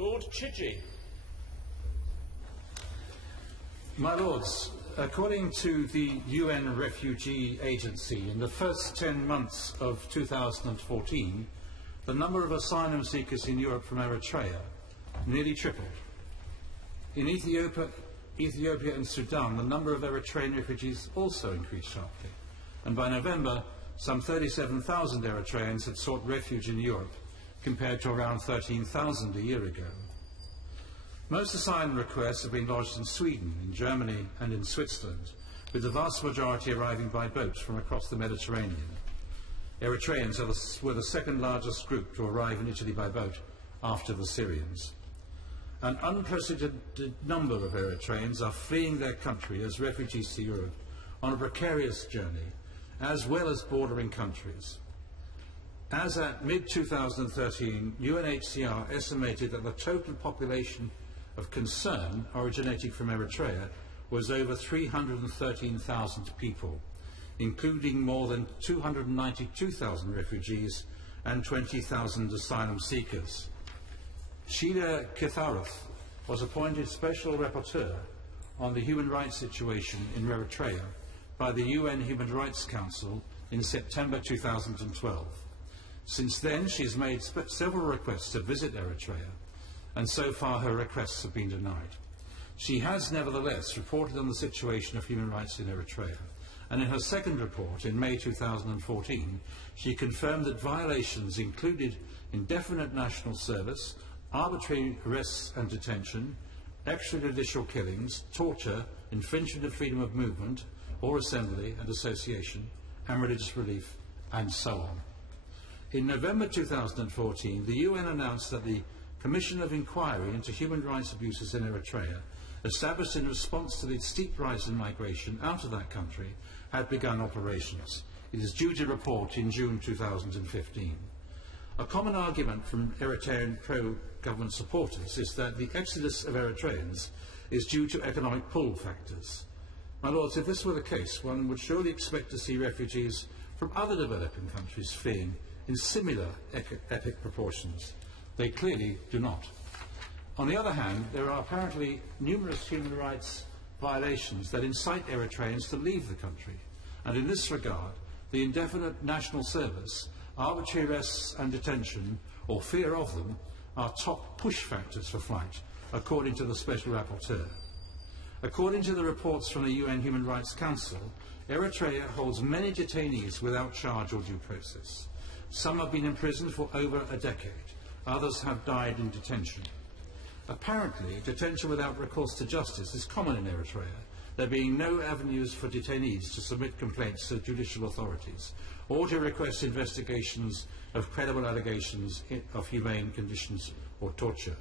Lord Chidgey. My Lords, according to the UN Refugee Agency, in the first 10 months of 2014, the number of asylum seekers in Europe from Eritrea nearly tripled. In Ethiopia and Sudan, the number of Eritrean refugees also increased sharply, and by November, some 37,000 Eritreans had sought refuge in Europe, compared to around 13,000 a year ago. Most asylum requests have been lodged in Sweden, in Germany and in Switzerland, with the vast majority arriving by boat from across the Mediterranean. Eritreans were the second largest group to arrive in Italy by boat after the Syrians. An unprecedented number of Eritreans are fleeing their country as refugees to Europe on a precarious journey, as well as bordering countries. As at mid-2013, UNHCR estimated that the total population of concern originating from Eritrea was over 313,000 people, including more than 292,000 refugees and 20,000 asylum seekers. Sheila Kitharoth was appointed Special Rapporteur on the human rights situation in Eritrea by the UN Human Rights Council in September 2012. Since then, she has made several requests to visit Eritrea, and so far her requests have been denied. She has nevertheless reported on the situation of human rights in Eritrea, and in her second report in May 2014, she confirmed that violations included indefinite national service, arbitrary arrests and detention, extrajudicial killings, torture, infringement of freedom of movement or assembly and association, and religious belief, and so on. In November 2014, the UN announced that the Commission of Inquiry into Human Rights Abuses in Eritrea, established in response to the steep rise in migration out of that country, had begun operations. It is due to report in June 2015. A common argument from Eritrean pro-government supporters is that the exodus of Eritreans is due to economic pull factors. My Lords, if this were the case, one would surely expect to see refugees from other developing countries fleeing in similar epic proportions. They clearly do not. On the other hand, there are apparently numerous human rights violations that incite Eritreans to leave the country, and in this regard, the indefinite national service, arbitrary arrests and detention, or fear of them, are top push factors for flight, according to the Special Rapporteur. According to the reports from the UN Human Rights Council, Eritrea holds many detainees without charge or due process. Some have been imprisoned for over a decade. Others have died in detention. Apparently, detention without recourse to justice is common in Eritrea, there being no avenues for detainees to submit complaints to judicial authorities or to request investigations of credible allegations of humane conditions or torture.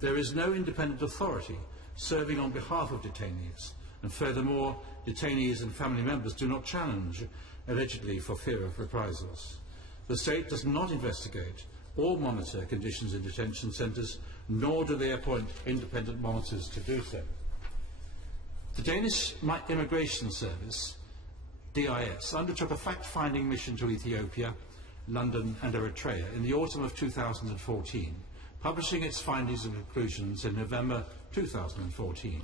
There is no independent authority serving on behalf of detainees, and furthermore, detainees and family members do not challenge, allegedly for fear of reprisals. The state does not investigate or monitor conditions in detention centres, nor do they appoint independent monitors to do so. The Danish Immigration Service, DIS, undertook a fact-finding mission to Ethiopia, London and Eritrea in the autumn of 2014, publishing its findings and conclusions in November 2014.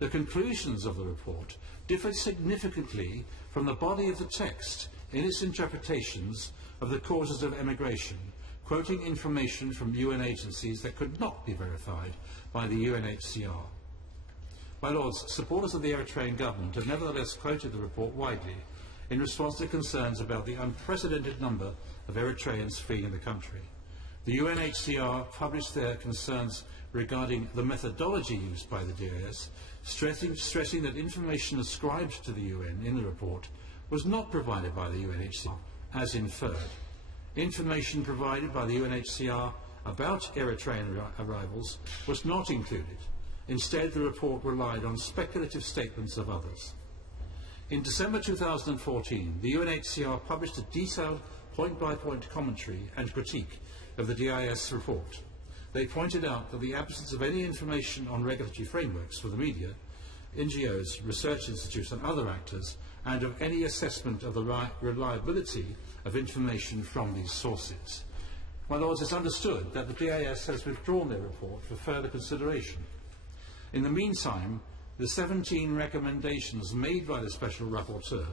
The conclusions of the report differed significantly from the body of the text in its interpretations of the causes of emigration, quoting information from UN agencies that could not be verified by the UNHCR. My Lords, supporters of the Eritrean government have nevertheless quoted the report widely in response to concerns about the unprecedented number of Eritreans fleeing the country. The UNHCR published their concerns regarding the methodology used by the DIS, stressing that information ascribed to the UN in the report was not provided by the UNHCR, as inferred. Information provided by the UNHCR about Eritrean arrivals was not included. Instead, the report relied on speculative statements of others. In December 2014, the UNHCR published a detailed point-by-point commentary and critique of the DIS report. They pointed out that the absence of any information on regulatory frameworks for the media, NGOs, research institutes and other actors, and of any assessment of the reliability of information from these sources. My Lords, it's understood that the DAS has withdrawn their report for further consideration. In the meantime, the 17 recommendations made by the Special Rapporteur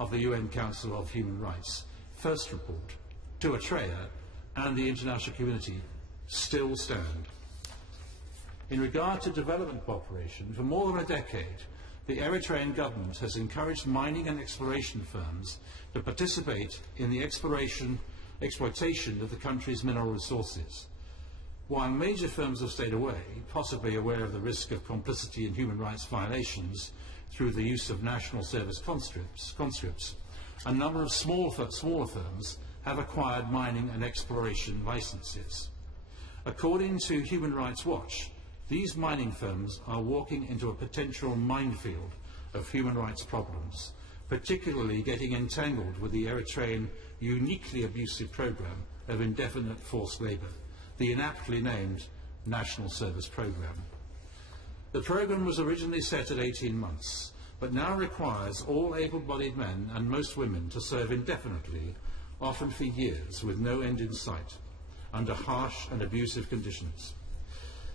of the UN Council of Human Rights first report to Eritrea and the international community still stand. In regard to development cooperation, for more than a decade, the Eritrean government has encouraged mining and exploration firms to participate in the exploitation of the country's mineral resources. While major firms have stayed away, possibly aware of the risk of complicity in human rights violations through the use of national service conscripts, a number of smaller firms have acquired mining and exploration licenses. According to Human Rights Watch, these mining firms are walking into a potential minefield of human rights problems, particularly getting entangled with the Eritrean uniquely abusive program of indefinite forced labour, the inaptly named National Service Programme. The programme was originally set at 18 months, but now requires all able-bodied men and most women to serve indefinitely, often for years, with no end in sight, under harsh and abusive conditions.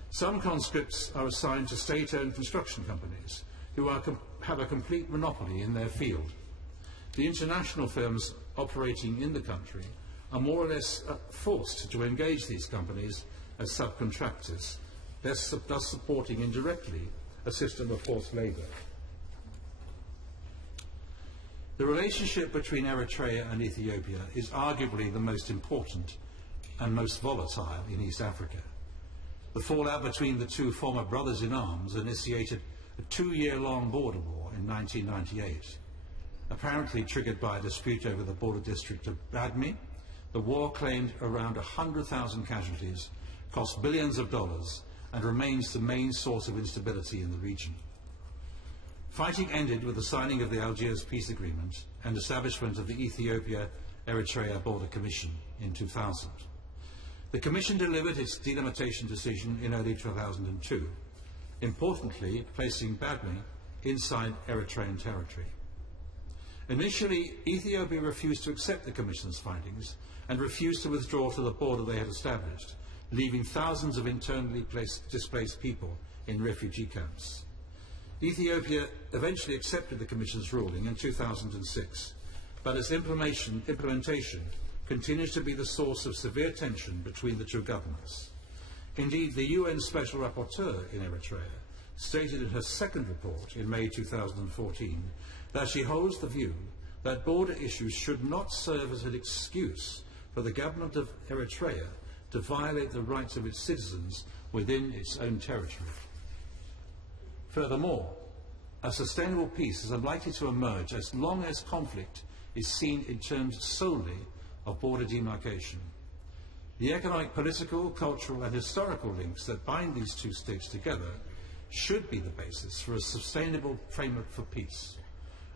Some conscripts are assigned to state-owned construction companies who have a complete monopoly in their field. The international firms operating in the country are more or less forced to engage these companies as subcontractors, thus supporting indirectly a system of forced labour. The relationship between Eritrea and Ethiopia is arguably the most important and most volatile in East Africa. The fallout between the two former brothers-in-arms initiated a 2-year-long border war in 1998. Apparently triggered by a dispute over the border district of Badme, the war claimed around 100,000 casualties, cost billions of dollars, and remains the main source of instability in the region. Fighting ended with the signing of the Algiers Peace Agreement and establishment of the Ethiopia-Eritrea Border Commission in 2000. The Commission delivered its delimitation decision in early 2002, importantly placing Badme inside Eritrean territory. Initially, Ethiopia refused to accept the Commission's findings and refused to withdraw to the border they had established, leaving thousands of internally displaced people in refugee camps. Ethiopia eventually accepted the Commission's ruling in 2006, but its implementation continues to be the source of severe tension between the two governments. Indeed, the UN Special Rapporteur in Eritrea stated in her second report in May 2014 that she holds the view that border issues should not serve as an excuse for the government of Eritrea to violate the rights of its citizens within its own territory. Furthermore, a sustainable peace is unlikely to emerge as long as conflict is seen in terms solely of border demarcation. The economic, political, cultural and historical links that bind these two states together should be the basis for a sustainable framework for peace.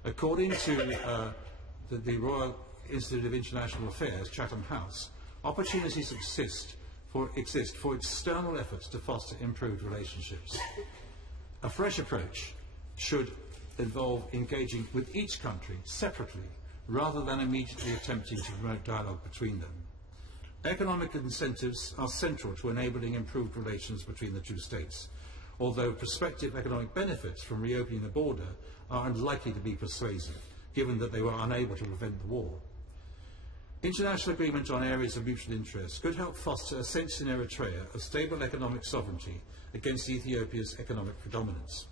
According to the Royal Institute of International Affairs, Chatham House, opportunities exist for external efforts to foster improved relationships. A fresh approach should involve engaging with each country separately rather than immediately attempting to promote dialogue between them. Economic incentives are central to enabling improved relations between the two states, although prospective economic benefits from reopening the border are unlikely to be persuasive, given that they were unable to prevent the war. International agreement on areas of mutual interest could help foster a sense in Eritrea of stable economic sovereignty against Ethiopia's economic predominance.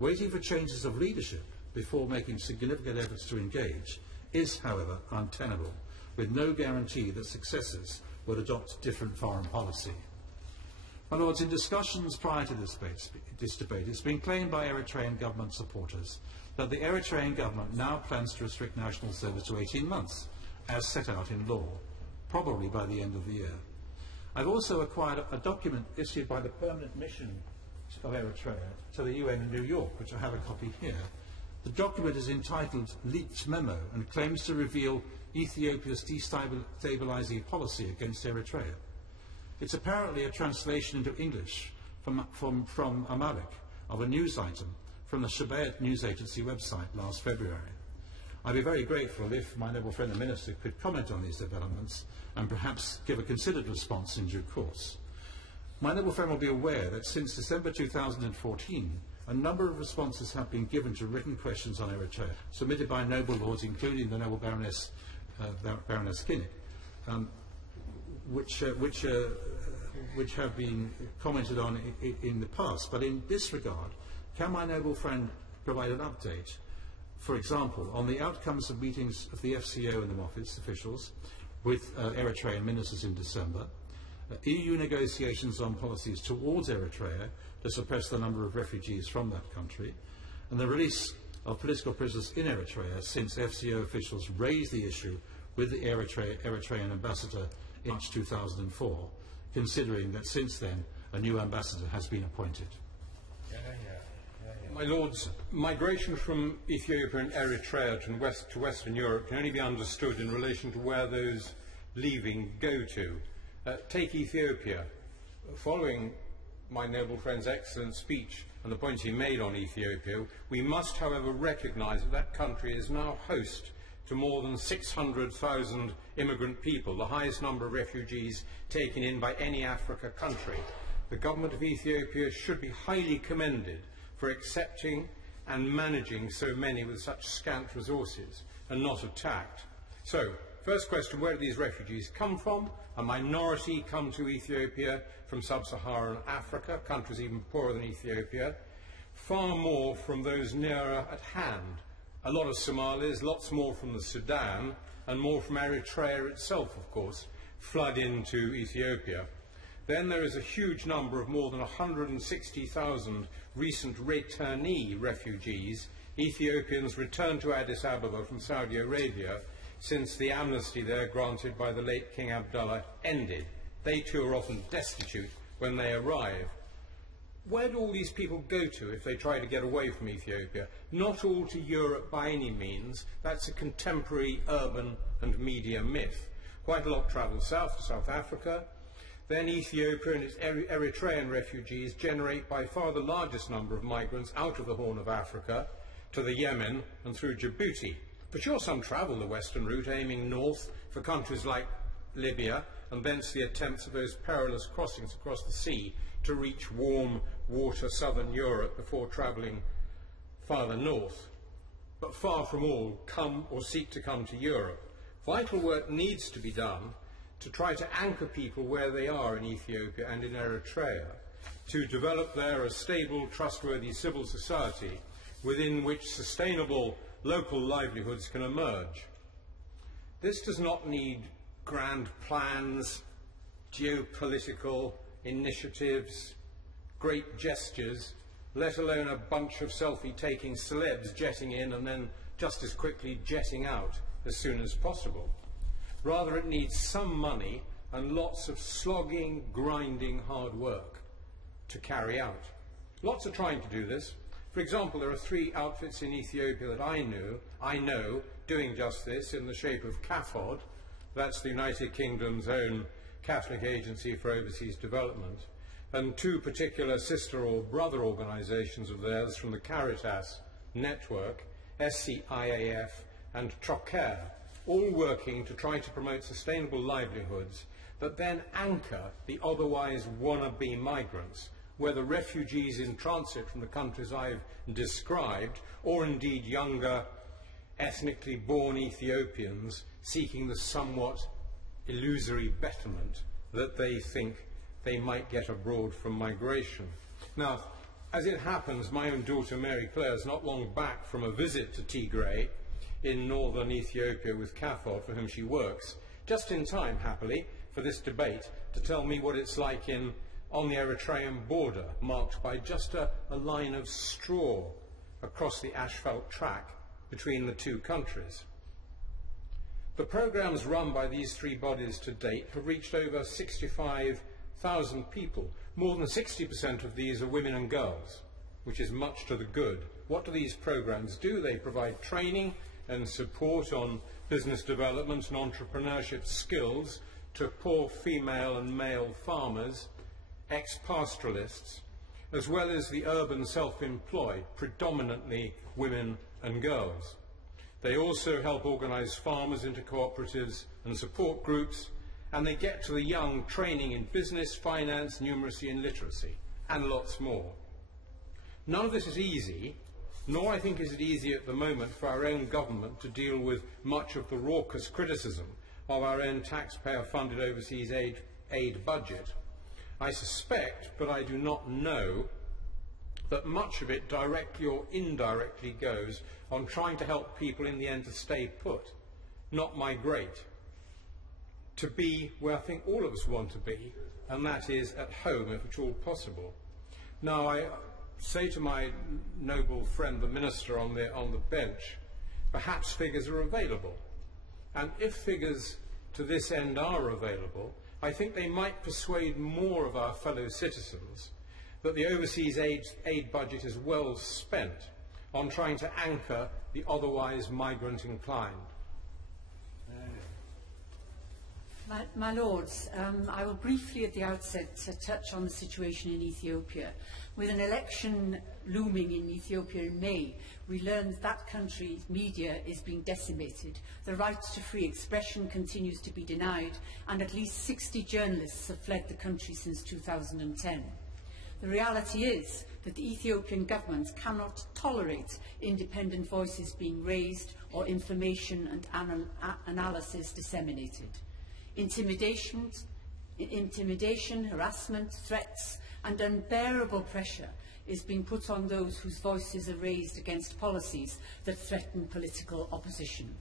Waiting for changes of leadership before making significant efforts to engage is, however, untenable, with no guarantee that successors will adopt different foreign policy. My Lords, in discussions prior to this debate, it's been claimed by Eritrean government supporters that the Eritrean government now plans to restrict national service to 18 months, as set out in law, probably by the end of the year. I've also acquired a document issued by the Permanent Mission of Eritrea to the UN in New York, which I have a copy here. The document is entitled Leaked Memo and claims to reveal Ethiopia's destabilising policy against Eritrea. It's apparently a translation into English from Amharic of a news item from the Shabbat news agency website last February. I'd be very grateful if my noble friend the Minister could comment on these developments and perhaps give a considered response in due course. My noble friend will be aware that since December 2014, a number of responses have been given to written questions on Eritrea, submitted by noble lords, including the noble Baroness Kinnock, which have been commented on in the past. But in this regard, can my noble friend provide an update, for example, on the outcomes of meetings of the FCO and the office officials with Eritrean ministers in December, EU negotiations on policies towards Eritrea to suppress the number of refugees from that country, and the release of political prisoners in Eritrea since FCO officials raised the issue with the Eritrean ambassador in March 2004, considering that since then a new ambassador has been appointed. My Lords, migration from Ethiopia and Eritrea to Western Europe can only be understood in relation to where those leaving go to. Take Ethiopia. Following my noble friend's excellent speech and the points he made on Ethiopia, we must, however, recognise that that country is now host to more than 600,000 immigrant people, the highest number of refugees taken in by any Africa country. The government of Ethiopia should be highly commended for accepting and managing so many with such scant resources and not attacked. So, first question, where do these refugees come from? A minority come to Ethiopia from sub-Saharan Africa, countries even poorer than Ethiopia. Far more from those nearer at hand. A lot of Somalis, lots more from the Sudan, and more from Eritrea itself, of course, flood into Ethiopia. Then there is a huge number of more than 160,000 recent returnee refugees, Ethiopians returned to Addis Ababa from Saudi Arabia since the amnesty there granted by the late King Abdullah ended. They too are often destitute when they arrive. Where do all these people go to if they try to get away from Ethiopia? Not all to Europe by any means. That's a contemporary urban and media myth. Quite a lot travel south to South Africa. Then Ethiopia and its Eritrean refugees generate by far the largest number of migrants out of the Horn of Africa to the Yemen and through Djibouti. For sure, some travel the western route, aiming north for countries like Libya, and thence the attempts of those perilous crossings across the sea to reach warm water southern Europe before travelling farther north. But far from all come or seek to come to Europe. Vital work needs to be done to try to anchor people where they are in Ethiopia and in Eritrea, to develop there a stable, trustworthy civil society within which sustainable local livelihoods can emerge. This does not need grand plans, geopolitical initiatives, great gestures, let alone a bunch of selfie-taking celebs jetting in and then just as quickly jetting out as soon as possible. Rather, it needs some money and lots of slogging, grinding, hard work to carry out. Lots are trying to do this. For example, there are 3 outfits in Ethiopia that I know doing just this in the shape of CAFOD, that's the United Kingdom's own Catholic Agency for Overseas Development, and 2 particular sister or brother organisations of theirs from the Caritas network, SCIAF and Trocaire, all working to try to promote sustainable livelihoods that then anchor the otherwise wannabe migrants, whether refugees in transit from the countries I've described, or indeed younger, ethnically born Ethiopians seeking the somewhat illusory betterment that they think they might get abroad from migration. Now, as it happens, my own daughter Mary Claire is not long back from a visit to Tigray in northern Ethiopia with CAFOD, for whom she works, just in time, happily, for this debate, to tell me what it's like on the Eritrean border, marked by just a line of straw across the asphalt track between the 2 countries. The programmes run by these 3 bodies to date have reached over 65,000 people. More than 60% of these are women and girls, which is much to the good. What do these programmes do? They provide training and support on business development and entrepreneurship skills to poor female and male farmers, ex-pastoralists, as well as the urban self-employed, predominantly women and girls. They also help organise farmers into cooperatives and support groups, and they get to the young training in business, finance, numeracy and literacy, and lots more. None of this is easy, nor I think is it easy at the moment for our own government to deal with much of the raucous criticism of our own taxpayer-funded overseas aid budget. I suspect, but I do not know, that much of it directly or indirectly goes on trying to help people in the end to stay put, not migrate, to be where I think all of us want to be, and that is at home if at all possible. Now, I say to my noble friend, the Minister on the bench, perhaps figures are available. And if figures to this end are available, I think they might persuade more of our fellow citizens that the overseas aid budget is well spent on trying to anchor the otherwise migrant inclined. My Lords, I will briefly at the outset touch on the situation in Ethiopia. With an election looming in Ethiopia in May, we learned that country's media is being decimated, the right to free expression continues to be denied, and at least 60 journalists have fled the country since 2010. The reality is that the Ethiopian government cannot tolerate independent voices being raised or information and analysis disseminated. Intimidation, harassment, threats and unbearable pressure is being put on those whose voices are raised against policies that threaten political opposition.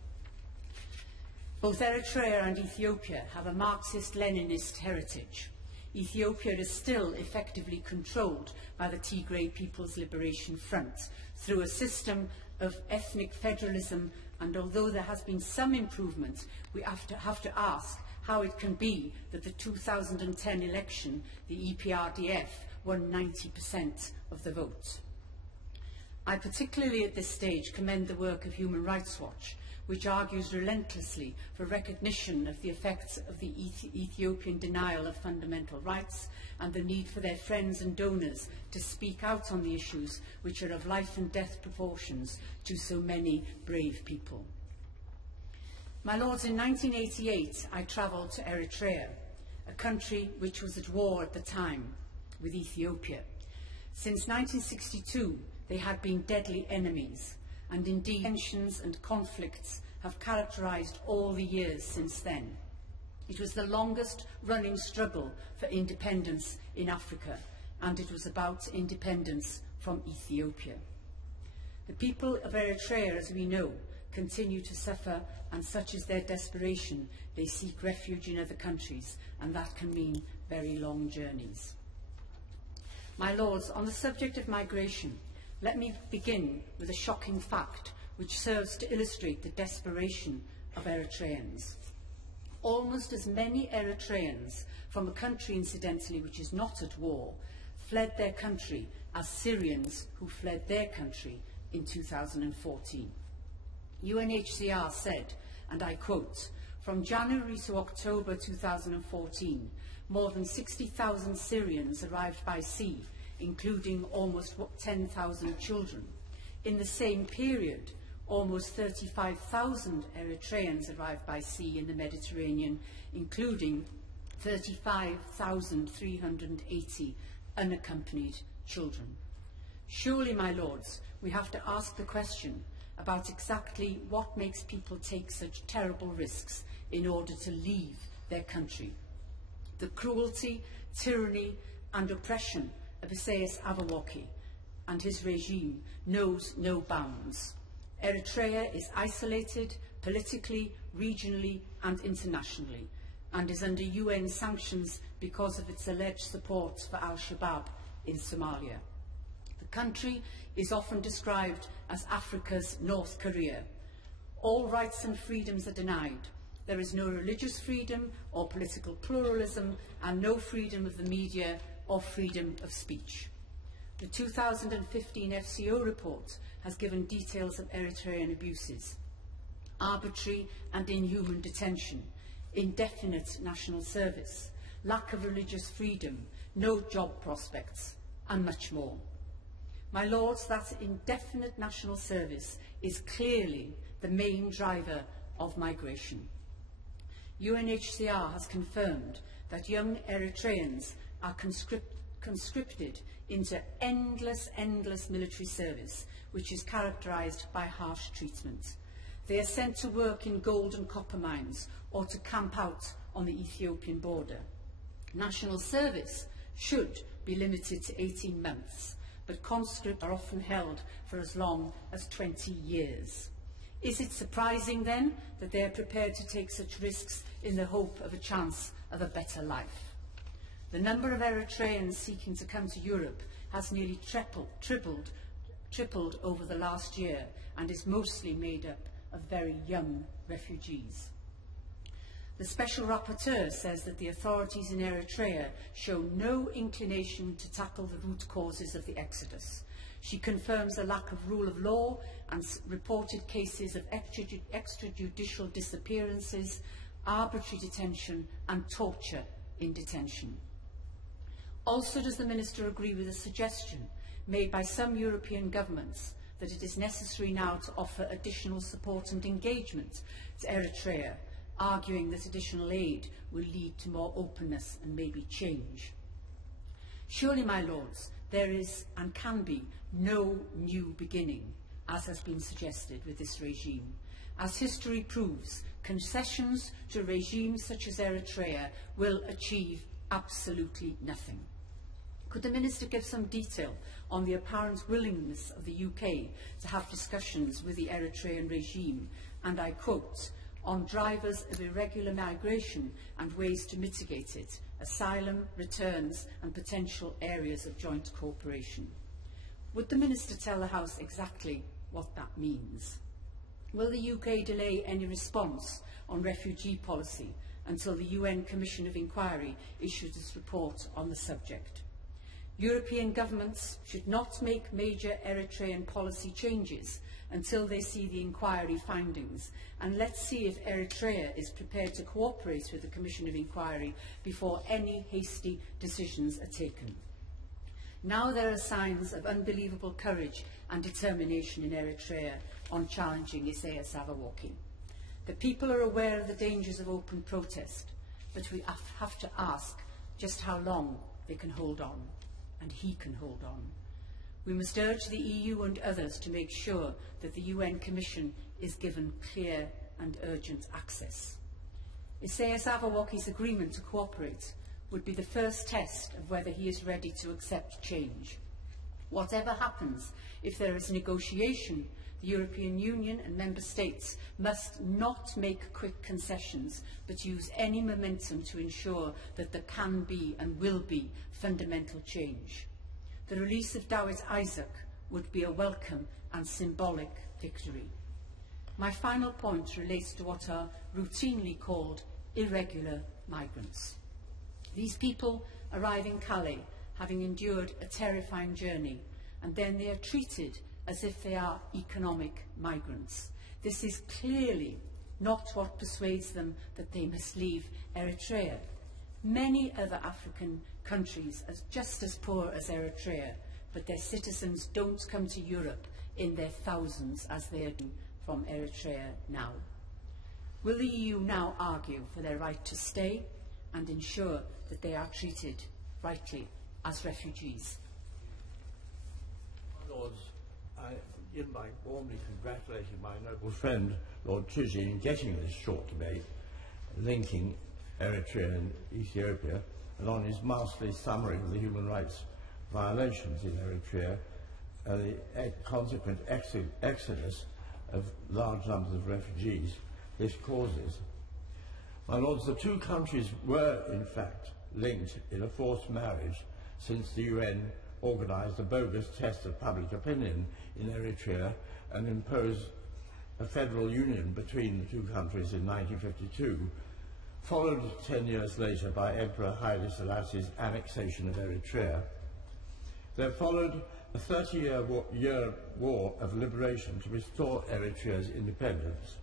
Both Eritrea and Ethiopia have a Marxist-Leninist heritage. Ethiopia is still effectively controlled by the Tigray People's Liberation Front through a system of ethnic federalism, and although there has been some improvement, we have to ask how it can be that the 2010 election, the EPRDF, won 90% of the vote. I particularly at this stage commend the work of Human Rights Watch, which argues relentlessly for recognition of the effects of the Ethiopian denial of fundamental rights and the need for their friends and donors to speak out on the issues which are of life and death proportions to so many brave people. My Lords, in 1988 I travelled to Eritrea, a country which was at war at the time with Ethiopia. Since 1962 they had been deadly enemies, and indeed tensions and conflicts have characterised all the years since then. It was the longest running struggle for independence in Africa, and it was about independence from Ethiopia. The people of Eritrea, as we know, continue to suffer, and such is their desperation, they seek refuge in other countries, and that can mean very long journeys. My Lords, on the subject of migration, let me begin with a shocking fact which serves to illustrate the desperation of Eritreans. Almost as many Eritreans from a country, incidentally, which is not at war, fled their country as Syrians who fled their country in 2014. UNHCR said, and I quote, "From January to October 2014, more than 60,000 Syrians arrived by sea, including almost 10,000 children. In the same period, almost 35,000 Eritreans arrived by sea in the Mediterranean, including 35,380 unaccompanied children." Surely, my Lords, we have to ask the question about exactly what makes people take such terrible risks in order to leave their country. The cruelty, tyranny and oppression of Isaias Afwerki and his regime knows no bounds. Eritrea is isolated politically, regionally and internationally, and is under UN sanctions because of its alleged support for al-Shabaab in Somalia. The country is often described as Africa's North Korea. All rights and freedoms are denied. There is no religious freedom or political pluralism, and no freedom of the media or freedom of speech. The 2015 FCO report has given details of Eritrean abuses: arbitrary and inhuman detention, indefinite national service, lack of religious freedom, no job prospects, and much more. My Lords, that indefinite national service is clearly the main driver of migration. UNHCR has confirmed that young Eritreans are conscripted into endless military service, which is characterised by harsh treatment. They are sent to work in gold and copper mines or to camp out on the Ethiopian border. National service should be limited to 18 months, but conscripts are often held for as long as 20 years. Is it surprising then that they are prepared to take such risks in the hope of a chance of a better life? The number of Eritreans seeking to come to Europe has nearly tripled over the last year and is mostly made up of very young refugees. The Special Rapporteur says that the authorities in Eritrea show no inclination to tackle the root causes of the exodus. She confirms a lack of rule of law and reported cases of extrajudicial disappearances, arbitrary detention and torture in detention. Also, does the Minister agree with a suggestion made by some European governments that it is necessary now to offer additional support and engagement to Eritrea, arguing that additional aid will lead to more openness and maybe change? Surely, my Lords, there is and can be no new beginning, as has been suggested with this regime. As history proves, concessions to regimes such as Eritrea will achieve absolutely nothing. Could the Minister give some detail on the apparent willingness of the UK to have discussions with the Eritrean regime, and I quote, on drivers of irregular migration and ways to mitigate it, asylum, returns and potential areas of joint cooperation? Would the Minister tell the House exactly what that means? Will the UK delay any response on refugee policy until the UN Commission of Inquiry issues its report on the subject? European governments should not make major Eritrean policy changes until they see the inquiry findings, and let's see if Eritrea is prepared to cooperate with the Commission of Inquiry before any hasty decisions are taken. Now there are signs of unbelievable courage and determination in Eritrea on challenging Isaias Afwerki. The people are aware of the dangers of open protest, but we have to ask just how long they can hold on, and he can hold on. We must urge the EU and others to make sure that the UN Commission is given clear and urgent access. Isaias Afwerki's agreement to cooperate would be the first test of whether he is ready to accept change. Whatever happens, if there is negotiation, the European Union and Member States must not make quick concessions, but use any momentum to ensure that there can be and will be fundamental change. The release of Dawit Isaak would be a welcome and symbolic victory. My final point relates to what are routinely called irregular migrants. These people arrive in Calais having endured a terrifying journey, and then they are treated as if they are economic migrants. This is clearly not what persuades them that they must leave Eritrea. Many other African countries are just as poor as Eritrea, but their citizens don't come to Europe in their thousands as they are doing from Eritrea now. Will the EU now argue for their right to stay and ensure that they are treated rightly as refugees? Lords, I begin by warmly congratulating my noble friend, Lord Tusi, in getting this short debate linking Eritrea and Ethiopia, and on his masterly summary of the human rights violations in Eritrea and the consequent exodus of large numbers of refugees this causes. My Lords, the two countries were, in fact, linked in a forced marriage since the UN organised a bogus test of public opinion in Eritrea and imposed a federal union between the two countries in 1952, followed 10 years later by Emperor Haile Selassie's annexation of Eritrea. There followed a 30-year war of liberation to restore Eritrea's independence.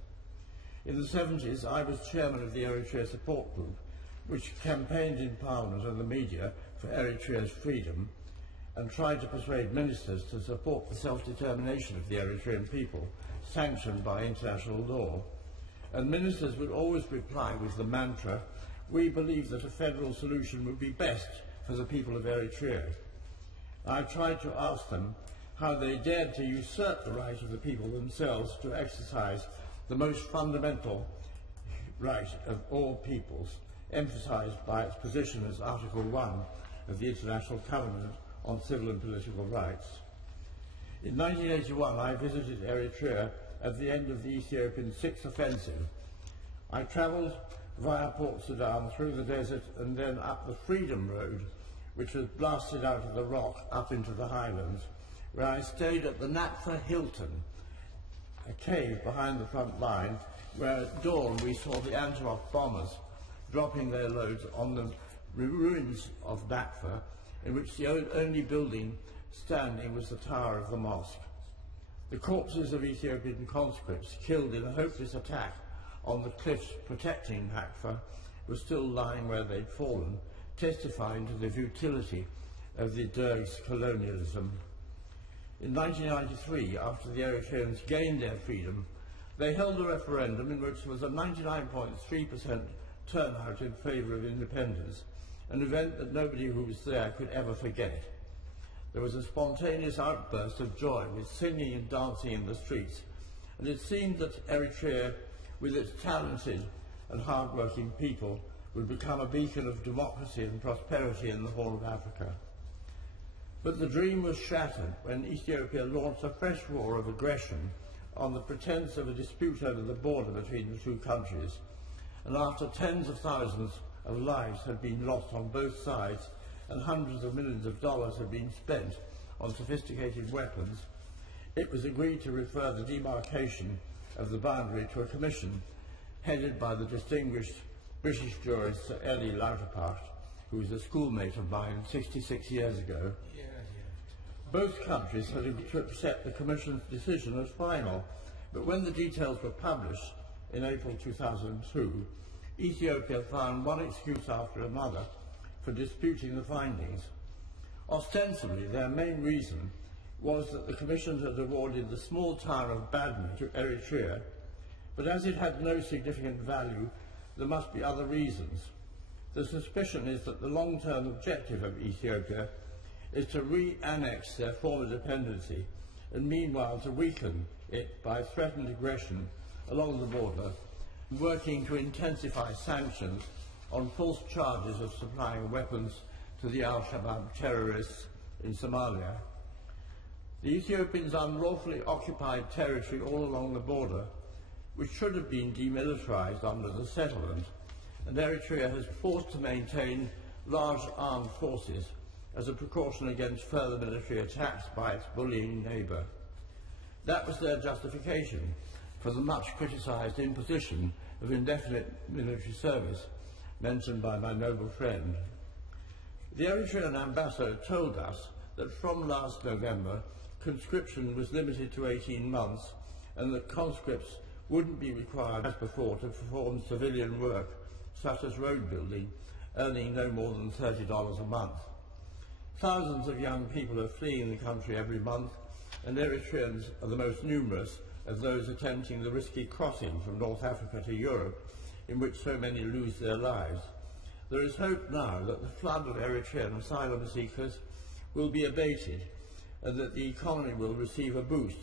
In the 70s, I was chairman of the Eritrea Support Group, which campaigned in Parliament and the media for Eritrea's freedom and tried to persuade ministers to support the self-determination of the Eritrean people, sanctioned by international law. And ministers would always reply with the mantra, "We believe that a federal solution would be best for the people of Eritrea." I tried to ask them how they dared to usurp the right of the people themselves to exercise the most fundamental right of all peoples, emphasised by its position as Article 1 of the International Covenant on Civil and Political Rights. In 1981, I visited Eritrea at the end of the Ethiopian Sixth Offensive. I travelled via Port Sudan through the desert and then up the Freedom Road, which was blasted out of the rock up into the highlands, where I stayed at the Natfa Hilton, a cave behind the front line, where at dawn we saw the Antonov bombers dropping their loads on the ruins of Natfa, in which the only building standing was the tower of the mosque. The corpses of Ethiopian conscripts killed in a hopeless attack on the cliffs protecting Natfa were still lying where they'd fallen, testifying to the futility of the Derg's colonialism. In 1993, after the Eritreans gained their freedom, they held a referendum in which there was a 99.3% turnout in favour of independence, an event that nobody who was there could ever forget. There was a spontaneous outburst of joy with singing and dancing in the streets, and it seemed that Eritrea, with its talented and hard-working people, would become a beacon of democracy and prosperity in the Horn of Africa. But the dream was shattered when Ethiopia launched a fresh war of aggression on the pretence of a dispute over the border between the two countries, and after tens of thousands of lives had been lost on both sides and hundreds of millions of dollars had been spent on sophisticated weapons, it was agreed to refer the demarcation of the boundary to a commission headed by the distinguished British jurist Sir Eli Lauterpacht, who was a schoolmate of mine 66 years ago. Both countries had to accept the Commission's decision as final, but when the details were published in April 2002, Ethiopia found one excuse after another for disputing the findings. Ostensibly, their main reason was that the Commission had awarded the small town of Badme to Eritrea, but as it had no significant value, there must be other reasons. The suspicion is that the long-term objective of Ethiopia is to re-annex their former dependency and meanwhile to weaken it by threatened aggression along the border, working to intensify sanctions on false charges of supplying weapons to the Al-Shabaab terrorists in Somalia. The Ethiopians unlawfully occupied territory all along the border, which should have been demilitarized under the settlement, and Eritrea has forced to maintain large armed forces as a precaution against further military attacks by its bullying neighbour. That was their justification for the much criticised imposition of indefinite military service mentioned by my noble friend. The Eritrean ambassador told us that from last November, conscription was limited to 18 months and that conscripts wouldn't be required as before to perform civilian work such as road building, earning no more than $30 a month. Thousands of young people are fleeing the country every month, and Eritreans are the most numerous of those attempting the risky crossing from North Africa to Europe, in which so many lose their lives. There is hope now that the flood of Eritrean asylum seekers will be abated and that the economy will receive a boost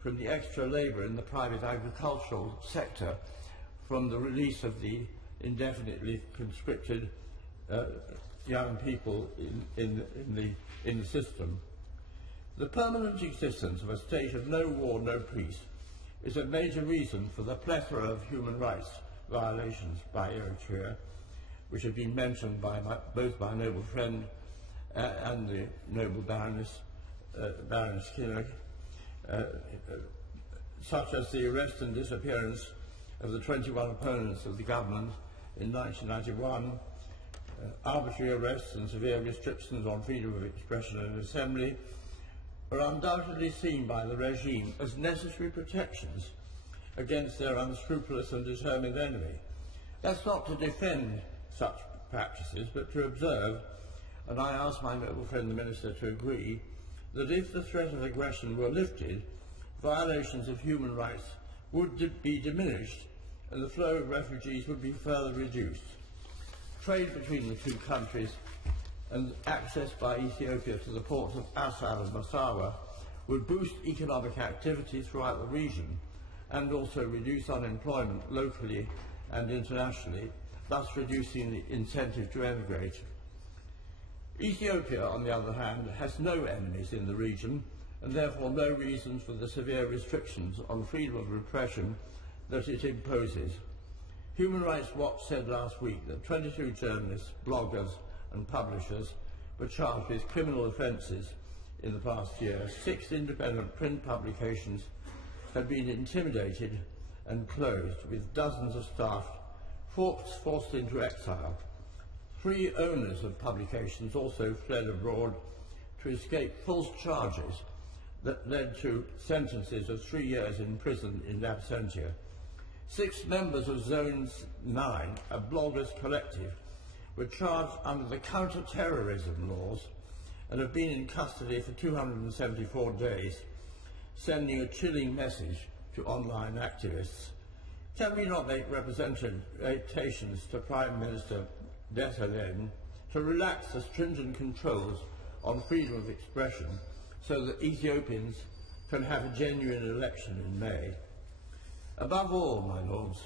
from the extra labour in the private agricultural sector from the release of the indefinitely conscripted young people in the system. The permanent existence of a state of no war, no peace is a major reason for the plethora of human rights violations by Eritrea, which have been mentioned by both my noble friend and the noble Baroness Kinnock, such as the arrest and disappearance of the 21 opponents of the government in 1991, arbitrary arrests and severe restrictions on freedom of expression and assembly, are undoubtedly seen by the regime as necessary protections against their unscrupulous and determined enemy. That's not to defend such practices, but to observe and I ask my noble friend the Minister to agree that if the threat of aggression were lifted, violations of human rights would be diminished and the flow of refugees would be further reduced. Trade between the two countries and access by Ethiopia to the ports of Assab and Massawa would boost economic activity throughout the region and also reduce unemployment locally and internationally, thus reducing the incentive to emigrate. Ethiopia, on the other hand, has no enemies in the region and therefore no reasons for the severe restrictions on freedom of repression that it imposes. Human Rights Watch said last week that 22 journalists, bloggers and publishers were charged with criminal offences in the past year. 6 independent print publications have been intimidated and closed, with dozens of staff forced into exile. 3 owners of publications also fled abroad to escape false charges that led to sentences of 3 years in prison in absentia. 6 members of Zone 9, a bloggers collective, were charged under the counter-terrorism laws and have been in custody for 274 days, sending a chilling message to online activists. Can we not make representations to Prime Minister Desalegn to relax the stringent controls on freedom of expression so that Ethiopians can have a genuine election in May? Above all, my lords,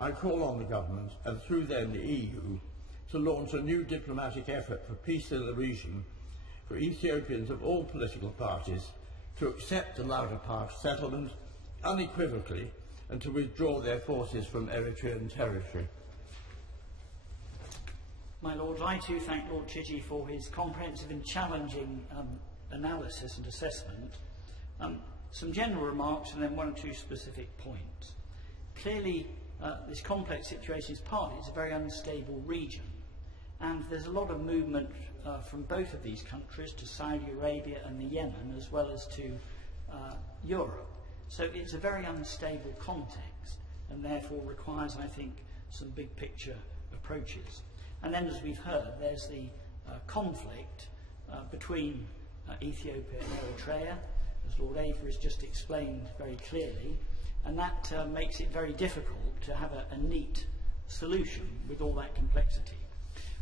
I call on the government, and through them the EU, to launch a new diplomatic effort for peace in the region, for Ethiopians of all political parties to accept the Lauda Park settlement unequivocally and to withdraw their forces from Eritrean territory. My Lord, I too thank Lord Chidgey for his comprehensive and challenging analysis and assessment. Some general remarks and then 1 or 2 specific points. Clearly, this complex situation is partly it's a very unstable region, and there's a lot of movement from both of these countries to Saudi Arabia and the Yemen, as well as to Europe. So it's a very unstable context, and therefore requires, I think, some big picture approaches. And then, as we've heard, there's the conflict between Ethiopia and Eritrea, as Lord Avery has just explained very clearly, and that makes it very difficult to have a neat solution with all that complexity.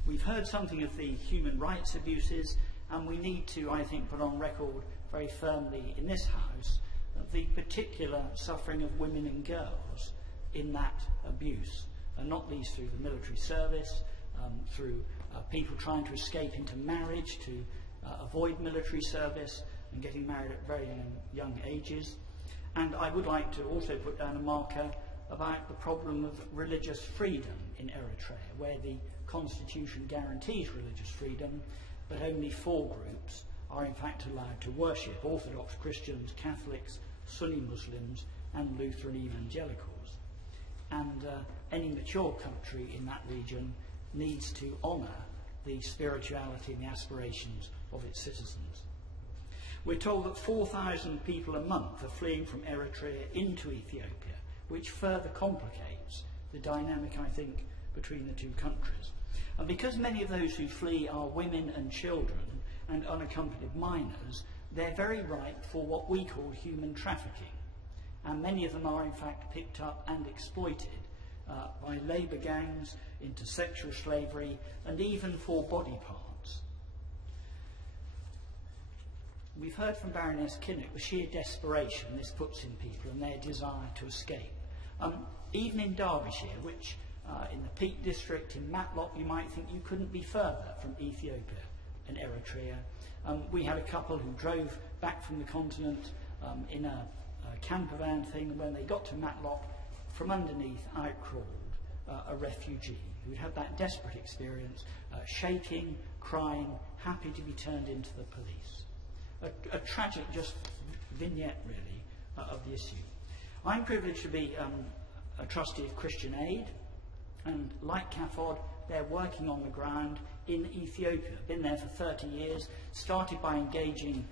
We've heard something of the human rights abuses, and we need to, I think, put on record very firmly in this House the particular suffering of women and girls in that abuse, and not least through the military service, through people trying to escape into marriage to avoid military service and getting married at very young ages. And I would like to also put down a marker about the problem of religious freedom in Eritrea, where the constitution guarantees religious freedom, but only 4 groups are in fact allowed to worship: Orthodox Christians, Catholics, Sunni Muslims and Lutheran evangelicals. And any mature country in that region needs to honour the spirituality and the aspirations of its citizens. We're told that 4,000 people a month are fleeing from Eritrea into Ethiopia, which further complicates the dynamic, I think, between the 2 countries. And because many of those who flee are women and children and unaccompanied minors, they're very ripe for what we call human trafficking. And many of them are in fact picked up and exploited by labour gangs into sexual slavery and even for body parts. We've heard from Baroness Kinnock the sheer desperation this puts in people and their desire to escape. Even in Derbyshire, which in the Peak District, in Matlock, you might think you couldn't be further from Ethiopia and Eritrea. We had a couple who drove back from the continent in a camper van thing, and when they got to Matlock, from underneath out crawled a refugee who'd had that desperate experience, shaking, crying, happy to be turned into the police. A tragic just vignette, really, of the issue. I'm privileged to be a trustee of Christian Aid, and like CAFOD, they're working on the ground in Ethiopia. Been there for 30 years, started by engaging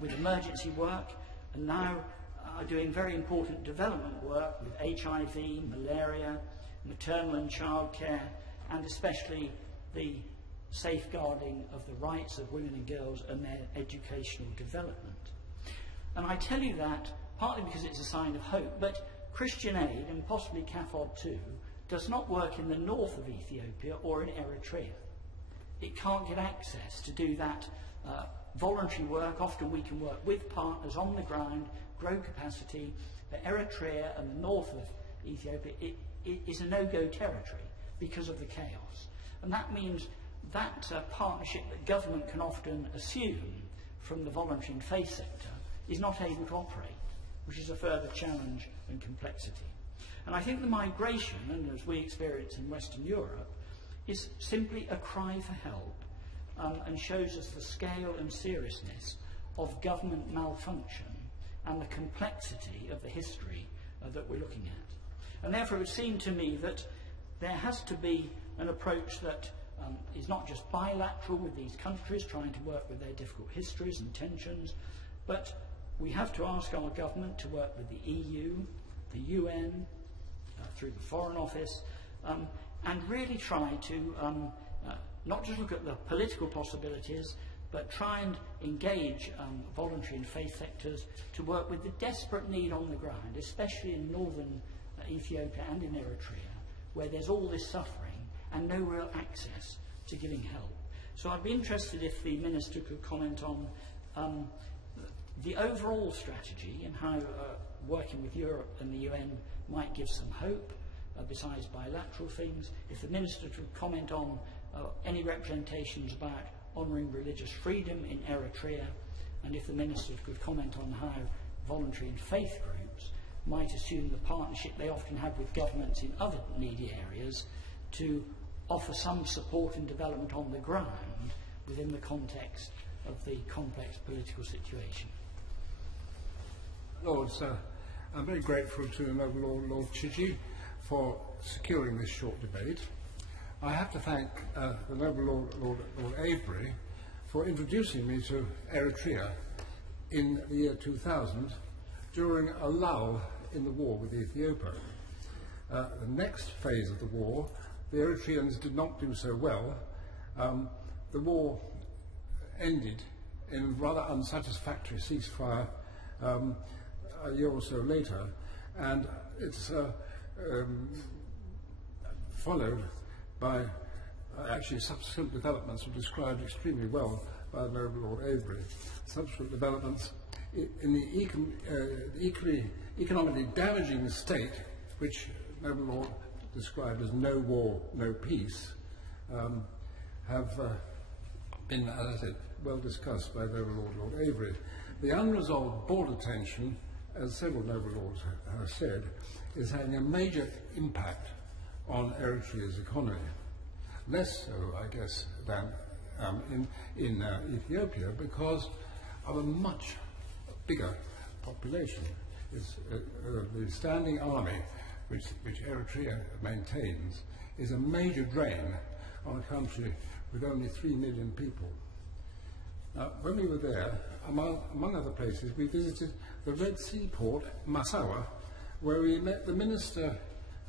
with emergency work, and now are doing very important development work with HIV, malaria, maternal and child care, and especially the safeguarding of the rights of women and girls and their educational development. And I tell you that partly because it's a sign of hope, but Christian Aid, and possibly CAFOD too, does not work in the north of Ethiopia or in Eritrea. It can't get access to do that voluntary work. Often we can work with partners on the ground, grow capacity. But Eritrea and the north of Ethiopia, it is a no-go territory because of the chaos. And that means that partnership that government can often assume from the voluntary and faith sector is not able to operate, which is a further challenge and complexity. And I think the migration, and as we experience in Western Europe, is simply a cry for help and shows us the scale and seriousness of government malfunction and the complexity of the history that we're looking at. And therefore it would seem to me that there has to be an approach that is not just bilateral with these countries, trying to work with their difficult histories and tensions, but we have to ask our government to work with the EU, the UN, through the Foreign Office, and really try to not just look at the political possibilities, but try and engage voluntary and faith sectors to work with the desperate need on the ground, especially in northern Ethiopia and in Eritrea, where there's all this suffering and no real access to giving help. So I'd be interested if the Minister could comment on the overall strategy and how working with Europe and the UN might give some hope, besides bilateral things. If the Minister could comment on any representations about honouring religious freedom in Eritrea, and if the Minister could comment on how voluntary and faith groups might assume the partnership they often have with governments in other needy areas to offer some support and development on the ground within the context of the complex political situation. Lords, I'm very grateful to the Noble Lord Chiji for securing this short debate. I have to thank the Noble Lord Avery for introducing me to Eritrea in the year 2000 during a lull in the war with Ethiopia. The next phase of the war, the Eritreans did not do so well. The war ended in a rather unsatisfactory ceasefire a year or so later, and it's followed by actually subsequent developments were described extremely well by the Noble Lord Avery. Subsequent developments in the economically damaging state, which Noble Lord described as no war, no peace, have been, as I said, well discussed by Noble Lord Avery. The unresolved border tension, as several Noble Lords have said, is having a major impact on Eritrea's economy. Less so, I guess, than in Ethiopia, because of a much bigger population. It's, the standing army, which Eritrea maintains, is a major drain on a country with only 3 million people. Now, when we were there, among other places, we visited the Red Sea port, Massawa, where we met the Minister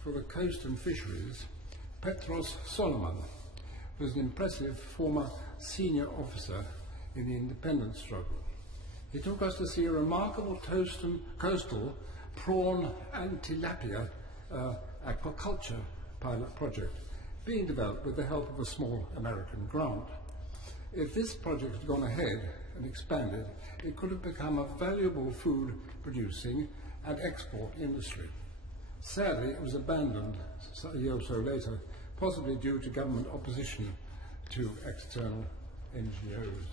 for the Coast and Fisheries, Petros Solomon, who was an impressive former senior officer in the independence struggle. He took us to see a remarkable coastal prawn and tilapia aquaculture pilot project being developed with the help of a small American grant. If this project had gone ahead and expanded, it could have become a valuable food producing and export industry. Sadly, it was abandoned a year or so later, possibly due to government opposition to external NGOs.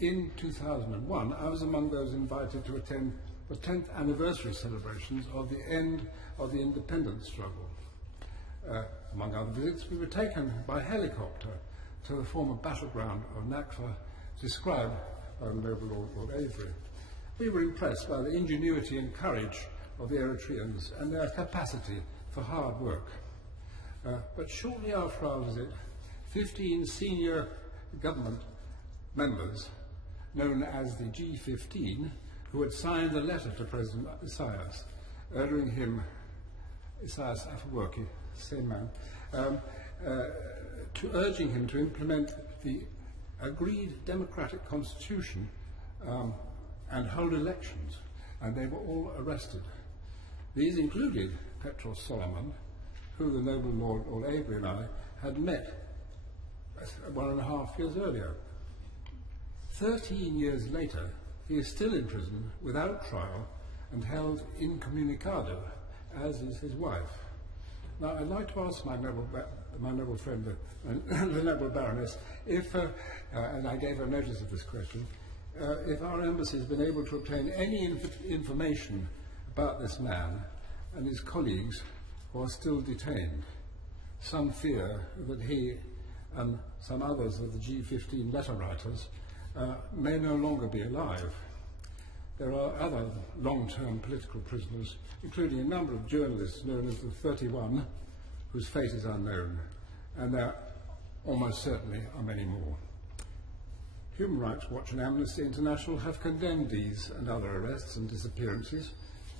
In 2001, I was among those invited to attend the 10th anniversary celebrations of the end of the independence struggle. Among other visits, we were taken by helicopter to the former battleground of Nakfa, described by the Noble Lord Avery. We were impressed by the ingenuity and courage of the Eritreans and their capacity for hard work. But shortly after our visit, 15 senior government members, known as the G15, who had signed a letter to President Isaias, urging him, Isaias Afwerki, same man, urging him to implement the agreed democratic constitution and hold elections, and they were all arrested. These included Petros Solomon, who the noble Lord Avery and I had met 1.5 years earlier. 13 years later, he is still in prison without trial and held incommunicado, as is his wife. Now, I'd like to ask my noble friend, the noble Baroness, if, and I gave her notice of this question, if our embassy has been able to obtain any information about this man and his colleagues who are still detained. Some fear that he and some others of the G15 letter writers may no longer be alive. There are other long-term political prisoners, including a number of journalists known as the 31, whose fate is unknown, and there almost certainly are many more. Human Rights Watch and Amnesty International have condemned these and other arrests and disappearances,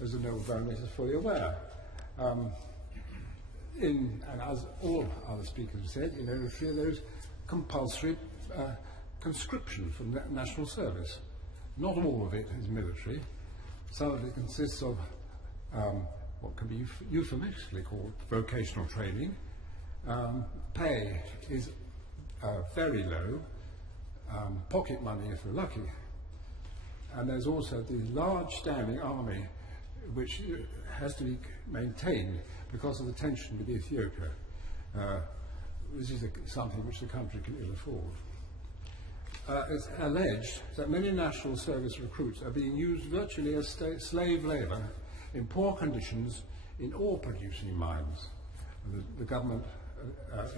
as the noble Baroness is fully aware. And as all other speakers have said, in Eritrea there is compulsory conscription from the national service. Not all of it is military. Some of it consists of what can be euphemistically called vocational training. Pay is very low, pocket money if you're lucky. And there's also the large standing army which has to be maintained because of the tension with Ethiopia. This is something which the country can ill afford. It's alleged that many national service recruits are being used virtually as slave labour in poor conditions in ore-producing mines. The government,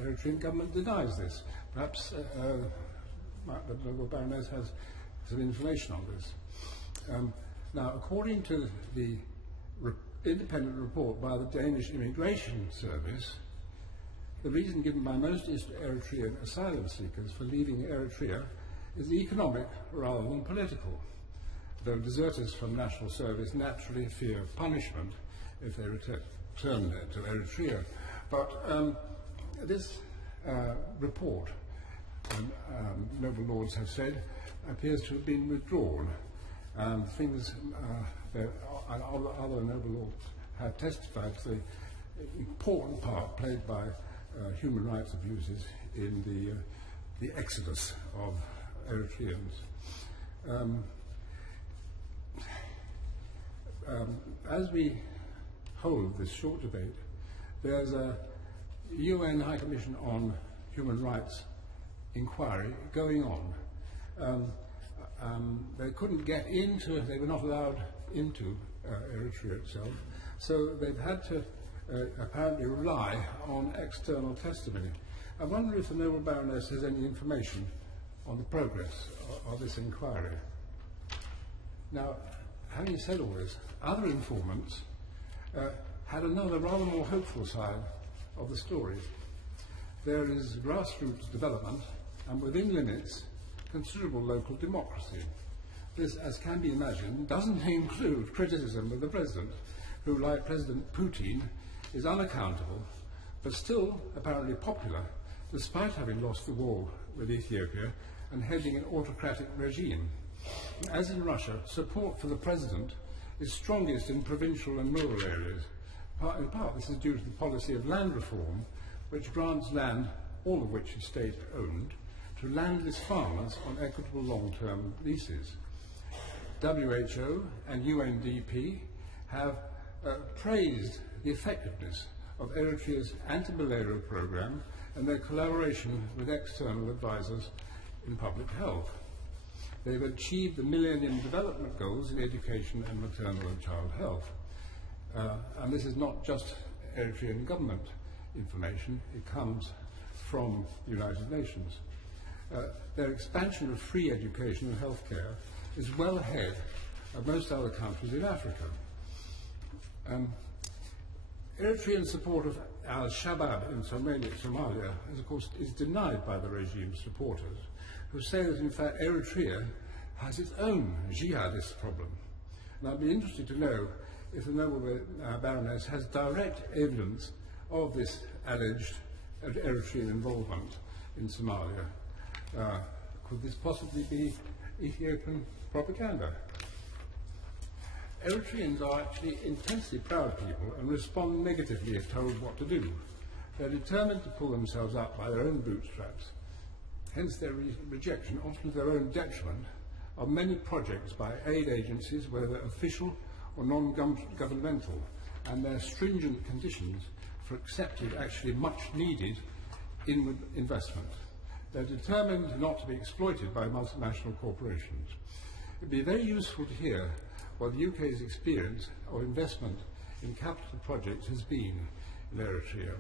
Eritrean government denies this. Perhaps the noble Baroness has some information on this. Now, according to the independent report by the Danish Immigration Service, the reason given by most Eritrean asylum seekers for leaving Eritrea is economic rather than political, though deserters from national service naturally fear punishment if they return to Eritrea. But this report, noble lords have said, appears to have been withdrawn. Things other noble lords have testified to the important part played by human rights abuses in the exodus of Eritreans. As we hold this short debate, there's a UN High Commission on Human Rights inquiry going on. They couldn't get into, they were not allowed into Eritrea itself, so they've had to apparently rely on external testimony. I wonder if the noble Baroness has any information on the progress of this inquiry. Now, having said all this, other informants had another rather more hopeful side of the story. There is grassroots development and within limits considerable local democracy. This, as can be imagined, doesn't include criticism of the president, who, like President Putin, is unaccountable, but still apparently popular, despite having lost the war with Ethiopia and heading an autocratic regime. As in Russia, support for the president is strongest in provincial and rural areas. In part, this is due to the policy of land reform, which grants land, all of which is state-owned, to landless farmers on equitable long-term leases. WHO and UNDP have praised the effectiveness of Eritrea's anti-malaria program and their collaboration with external advisors in public health. They've achieved the Millennium Development Goals in education and maternal and child health. And this is not just Eritrean government information, it comes from the United Nations. Their expansion of free education and healthcare is well ahead of most other countries in Africa. Eritrean support of al-Shabaab in Somalia is, of course, is denied by the regime's supporters, who say that, in fact, Eritrea has its own jihadist problem. And I'd be interested to know if the noble Baroness has direct evidence of this alleged Eritrean involvement in Somalia. Could this possibly be Ethiopian propaganda? Eritreans are actually intensely proud people and respond negatively if told what to do. They're determined to pull themselves up by their own bootstraps, hence their rejection, often to their own detriment, of many projects by aid agencies, whether official or non-governmental, and their stringent conditions for accepted, actually much needed inward investment. They're determined not to be exploited by multinational corporations. It would be very useful to hear what the UK's experience of investment in capital projects has been in Eritrea.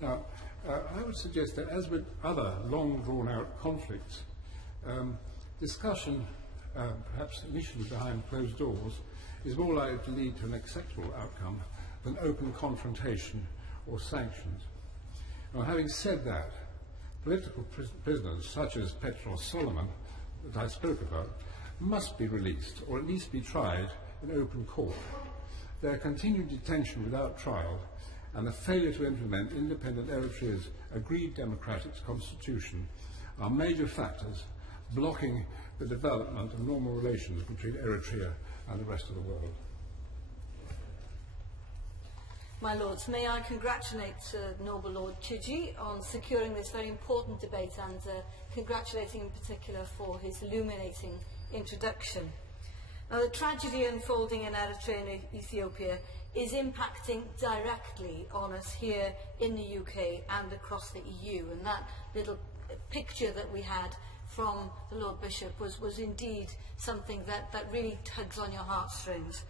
Now, I would suggest that, as with other long drawn-out conflicts, discussion, perhaps initially behind closed doors, is more likely to lead to an acceptable outcome than open confrontation or sanctions. Now, having said that, political prisoners such as Petros Solomon, that I spoke about, must be released, or at least be tried in open court. Their continued detention without trial and the failure to implement independent Eritrea's agreed democratic constitution are major factors blocking the development of normal relations between Eritrea and the rest of the world. My Lords, may I congratulate Noble Lord Chiji on securing this very important debate, and congratulating in particular for his illuminating introduction. Now, the tragedy unfolding in Eritrea and Ethiopia is impacting directly on us here in the UK and across the EU, and that little picture that we had from the Lord Bishop was indeed something that really tugs on your heartstrings.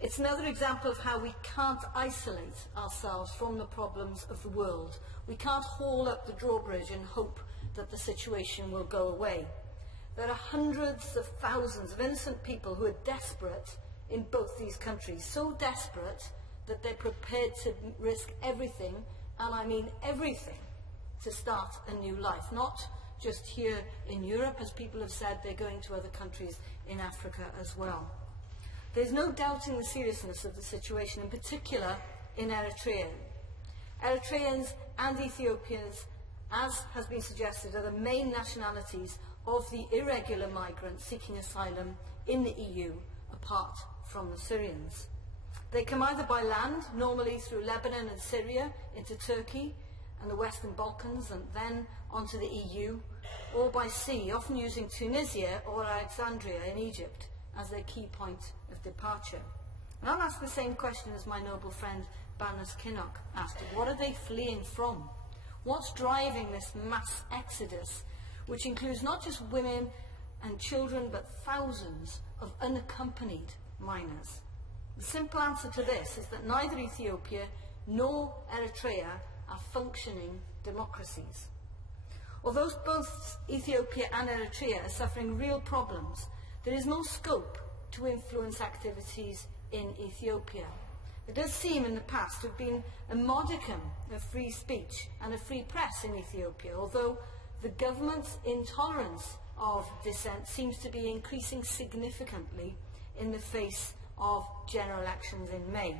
It's another example of how we can't isolate ourselves from the problems of the world. We can't haul up the drawbridge and hope that the situation will go away. There are hundreds of thousands of innocent people who are desperate in both these countries, so desperate that they're prepared to risk everything, and I mean everything, to start a new life. Not just here in Europe, as people have said, they're going to other countries in Africa as well. There's no doubting the seriousness of the situation, in particular in Eritrea. Eritreans and Ethiopians, as has been suggested, are the main nationalities of the irregular migrants seeking asylum in the EU, apart from the Syrians. They come either by land, normally through Lebanon and Syria, into Turkey and the Western Balkans, and then onto the EU, or by sea, often using Tunisia or Alexandria in Egypt as their key point of departure. And I'll ask the same question as my noble friend Baroness Kinnock asked it. What are they fleeing from? What's driving this mass exodus, which includes not just women and children, but thousands of unaccompanied minors? The simple answer to this is that neither Ethiopia nor Eritrea are functioning democracies. Although both Ethiopia and Eritrea are suffering real problems, there is no scope to influence activities in Ethiopia. It does seem in the past to have been a modicum of free speech and a free press in Ethiopia, although the government's intolerance of dissent seems to be increasing significantly in the face of general elections in May.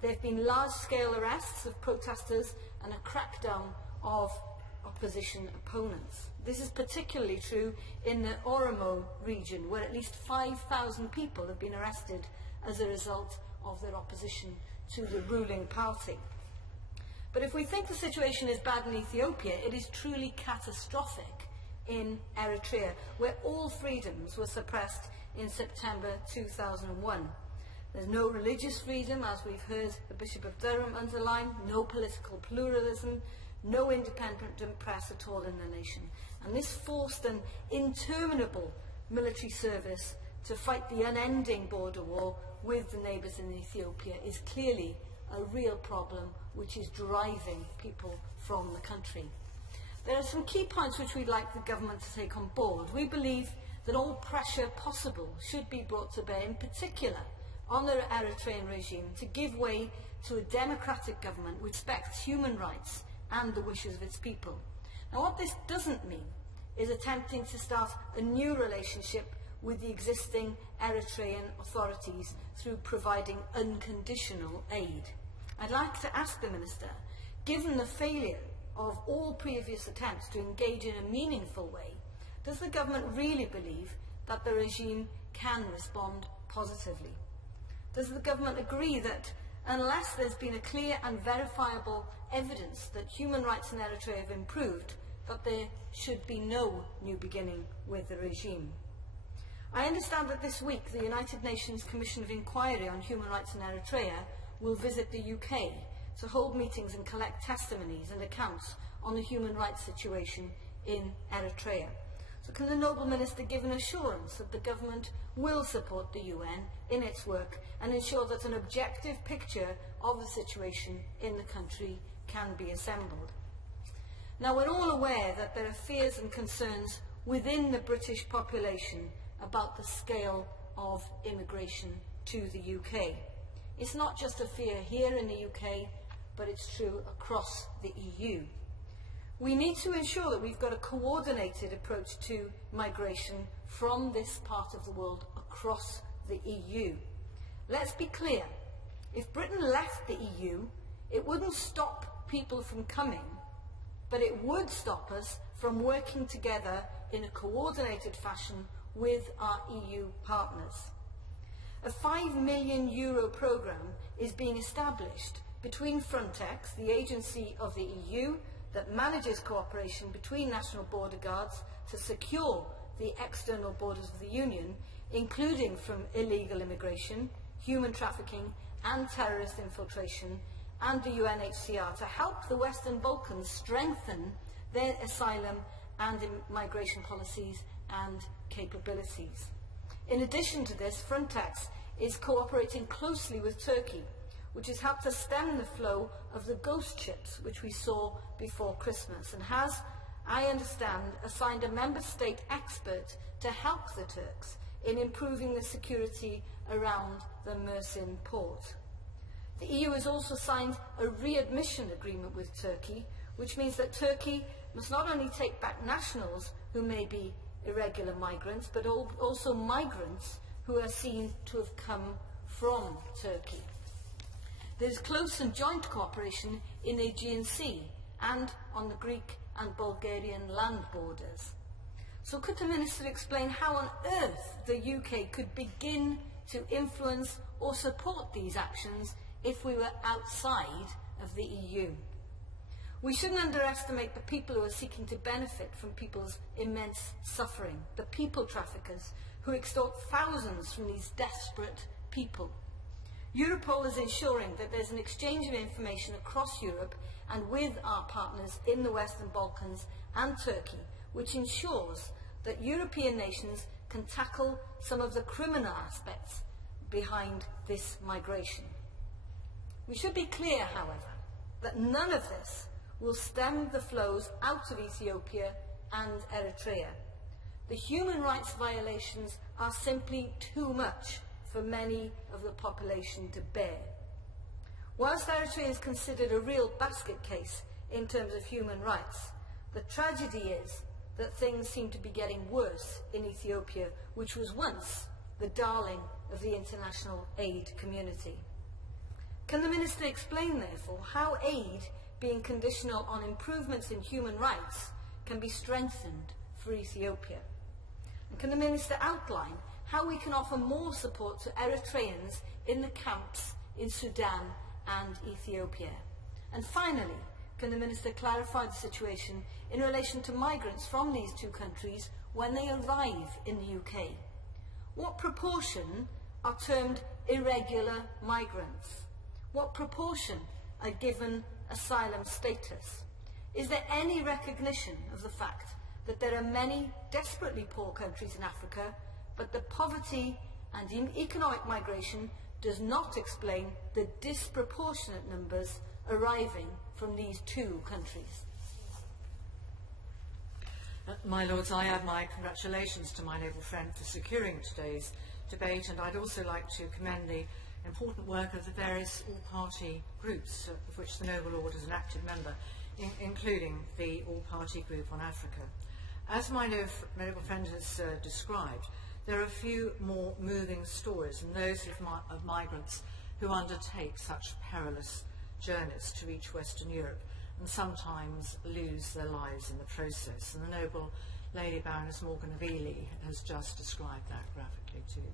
There have been large-scale arrests of protesters and a crackdown of opposition opponents. This is particularly true in the Oromo region, where at least 5,000 people have been arrested as a result of their opposition to the ruling party. But if we think the situation is bad in Ethiopia, it is truly catastrophic in Eritrea, where all freedoms were suppressed in September 2001. There's no religious freedom, as we've heard the Bishop of Durham underline, no political pluralism, no independent press at all in the nation. And this forced an interminable military service to fight the unending border war with the neighbours in Ethiopia is clearly a real problem which is driving people from the country. There are some key points which we'd like the government to take on board. We believe that all pressure possible should be brought to bear, in particular on the Eritrean regime, to give way to a democratic government which respects human rights and the wishes of its people. Now, what this doesn't mean is attempting to start a new relationship with the existing Eritrean authorities through providing unconditional aid. I'd like to ask the Minister, given the failure of all previous attempts to engage in a meaningful way, does the government really believe that the regime can respond positively? Does the government agree that unless there's been a clear and verifiable evidence that human rights in Eritrea have improved, that there should be no new beginning with the regime? I understand that this week the United Nations Commission of Inquiry on Human Rights in Eritrea will visit the UK to hold meetings and collect testimonies and accounts on the human rights situation in Eritrea. So can the Noble Minister give an assurance that the government will support the UN in its work and ensure that an objective picture of the situation in the country can be assembled? Now, we're all aware that there are fears and concerns within the British population about the scale of immigration to the UK. It's not just a fear here in the UK, but it's true across the EU. We need to ensure that we've got a coordinated approach to migration from this part of the world across the EU. Let's be clear, if Britain left the EU, it wouldn't stop people from coming, but it would stop us from working together in a coordinated fashion with our EU partners. A €5 million programme is being established between Frontex, the agency of the EU that manages cooperation between national border guards to secure the external borders of the Union, including from illegal immigration, human trafficking and terrorist infiltration, and the UNHCR to help the Western Balkans strengthen their asylum and migration policies and capabilities. In addition to this, Frontex is cooperating closely with Turkey, which has helped to stem the flow of the ghost ships which we saw before Christmas, and has, I understand, assigned a member state expert to help the Turks in improving the security around the Mersin port. The EU has also signed a readmission agreement with Turkey, which means that Turkey must not only take back nationals who may be irregular migrants, but also migrants who are seen to have come from Turkey. There is close and joint cooperation in the Aegean Sea and on the Greek and Bulgarian land borders. So could the Minister explain how on earth the UK could begin to influence or support these actions if we were outside of the EU? We shouldn't underestimate the people who are seeking to benefit from people's immense suffering, the people traffickers who extort thousands from these desperate people. Europol is ensuring that there's an exchange of information across Europe and with our partners in the Western Balkans and Turkey, which ensures that European nations can tackle some of the criminal aspects behind this migration. We should be clear, however, that none of this will stem the flows out of Ethiopia and Eritrea. The human rights violations are simply too much for many of the population to bear. Whilst Eritrea is considered a real basket case in terms of human rights, the tragedy is that things seem to be getting worse in Ethiopia, which was once the darling of the international aid community. Can the Minister explain, therefore, how aid being conditional on improvements in human rights can be strengthened for Ethiopia? And can the Minister outline how we can offer more support to Eritreans in the camps in Sudan and Ethiopia? And finally, can the Minister clarify the situation in relation to migrants from these two countries when they arrive in the UK? What proportion are termed irregular migrants? What proportion are given asylum status? Is there any recognition of the fact that there are many desperately poor countries in Africa, but the poverty and economic migration does not explain the disproportionate numbers arriving from these two countries? My Lords, I add my congratulations to my noble friend for securing today's debate, and I'd also like to commend the important work of the various all-party groups of which the Noble Lord is an active member, including the all-party group on Africa. As my noble friend has described, there are a few more moving stories than those of migrants who undertake such perilous journeys to reach Western Europe. and sometimes lose their lives in the process. And the noble Lady Baroness Morgan of Ely has just described that graphically too.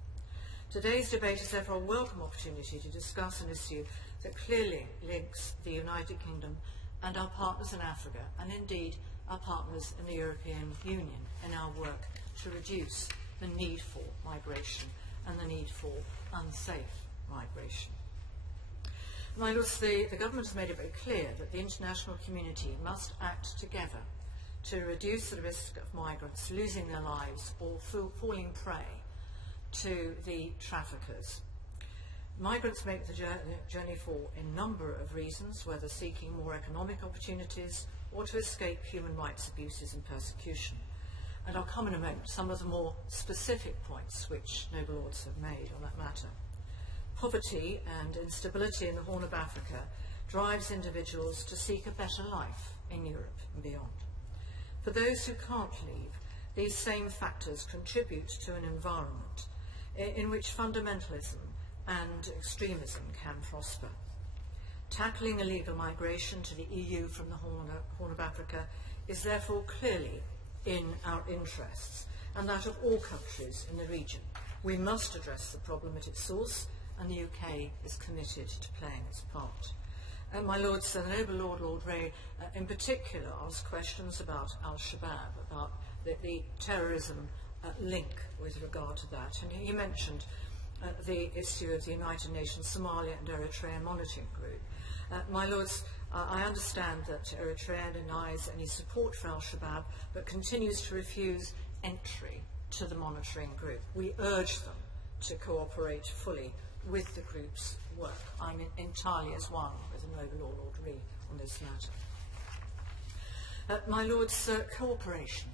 Today's debate is therefore a welcome opportunity to discuss an issue that clearly links the United Kingdom and our partners in Africa, and indeed our partners in the European Union, in our work to reduce the need for migration and the need for unsafe migration. My lords, the government has made it very clear that the international community must act together to reduce the risk of migrants losing their lives or falling prey to the traffickers. Migrants make the journey for a number of reasons, whether seeking more economic opportunities or to escape human rights abuses and persecution. And I'll come in a moment to some of the more specific points which noble lords have made on that matter. Poverty and instability in the Horn of Africa drives individuals to seek a better life in Europe and beyond. For those who can't leave, these same factors contribute to an environment in which fundamentalism and extremism can prosper. Tackling illegal migration to the EU from the Horn of Africa is therefore clearly in our interests and that of all countries in the region. We must address the problem at its source, and the UK is committed to playing its part. My lords, the noble Lord Ray in particular asked questions about Al-Shabaab, about the terrorism link with regard to that, and he mentioned the issue of the United Nations Somalia and Eritrea Monitoring Group. My lords, I understand that Eritrea denies any support for Al-Shabaab but continues to refuse entry to the monitoring group. We urge them to cooperate fully with the group's work. I'm entirely as one with the noble Lord Reed on this matter. My lords, cooperation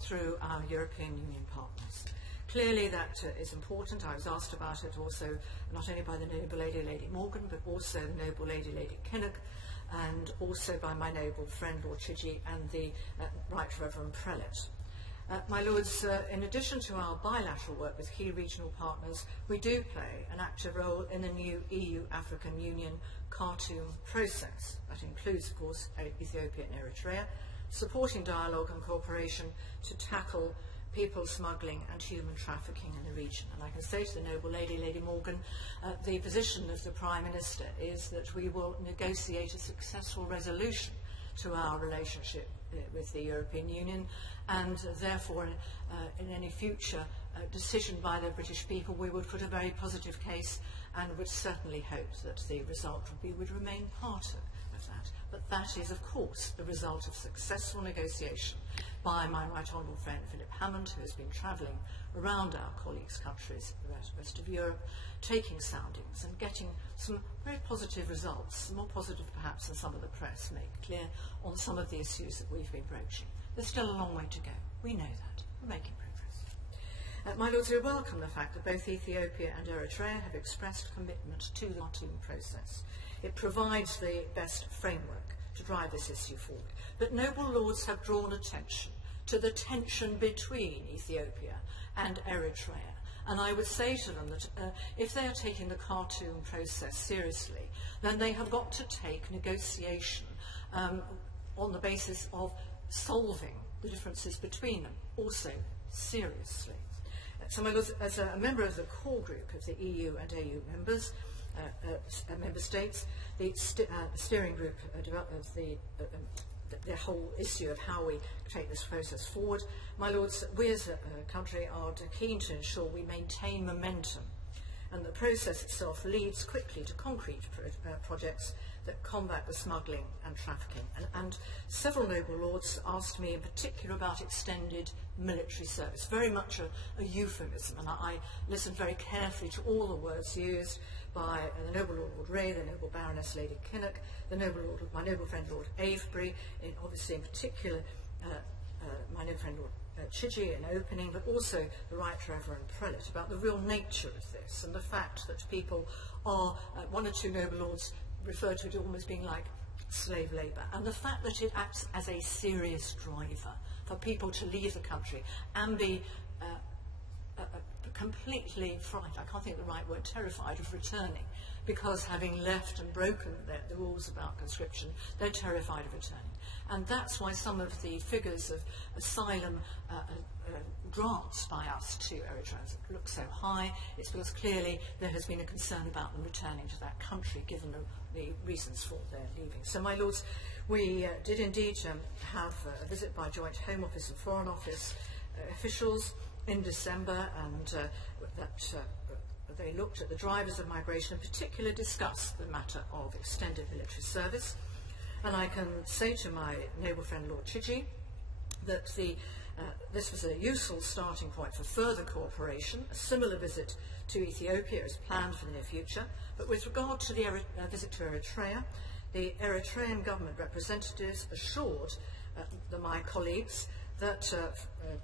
through our European Union partners. Clearly that is important. I was asked about it also not only by the noble Lady Morgan, but also the noble Lady Kinnock, and also by my noble friend Lord Chidgey and the Right Reverend Prelate. My lords, in addition to our bilateral work with key regional partners, we do play an active role in the new EU-African Union Khartoum process. That includes, of course, Ethiopia and Eritrea, supporting dialogue and cooperation to tackle people smuggling and human trafficking in the region. And I can say to the noble Lady Morgan, the position of the Prime Minister is that we will negotiate a successful resolution to our relationship with the European Union, and therefore in any future decision by the British people we would put a very positive case and would certainly hope that the result would remain part of that. But that is, of course, the result of successful negotiation by my right honourable friend Philip Hammond, who has been travelling around our colleagues' countries, the rest of Europe, taking soundings and getting some very positive results, more positive perhaps than some of the press make clear, on some of the issues that we've been broaching. There's still a long way to go. We know that. We're making progress. My lords, we welcome the fact that both Ethiopia and Eritrea have expressed commitment to the Khartoum process. It provides the best framework to drive this issue forward. But noble lords have drawn attention to the tension between Ethiopia and Eritrea. And I would say to them that if they are taking the Khartoum process seriously, then they have got to take negotiation on the basis of solving the differences between them also seriously. So, my lords, as a member of the core group of the EU and AU members, member states, the steering group of the whole issue of how we take this process forward, my lords, we as a country are keen to ensure we maintain momentum and the process itself leads quickly to concrete projects that combat the smuggling and trafficking. And several noble lords asked me in particular about extended military service, very much a euphemism, and I listened very carefully to all the words used by the noble Lord Ray, the noble Baroness Lady Kinnock, my noble friend Lord Avebury, obviously in particular my noble friend Lord Chidgey in opening, but also the Right Reverend Prelate, about the real nature of this and the fact that people are, one or two noble lords referred to it almost being like slave labour, and the fact that it acts as a serious driver for people to leave the country and be completely frightened, I can't think of the right word, terrified of returning because having left and broken the rules about conscription, they're terrified of returning. And that's why some of the figures of asylum grants by us to Eritreans look so high. It's because clearly there has been a concern about them returning to that country, given the reasons for their leaving. So, my lords, we did indeed have a visit by Joint Home Office and Foreign Office officials in December, and they looked at the drivers of migration, in particular discussed the matter of extended military service. And I can say to my noble friend Lord Chidgey that this was a useful starting point for further cooperation. A similar visit to Ethiopia is planned for the near future. But with regard to the visit to Eritrea, the Eritrean government representatives assured my colleagues that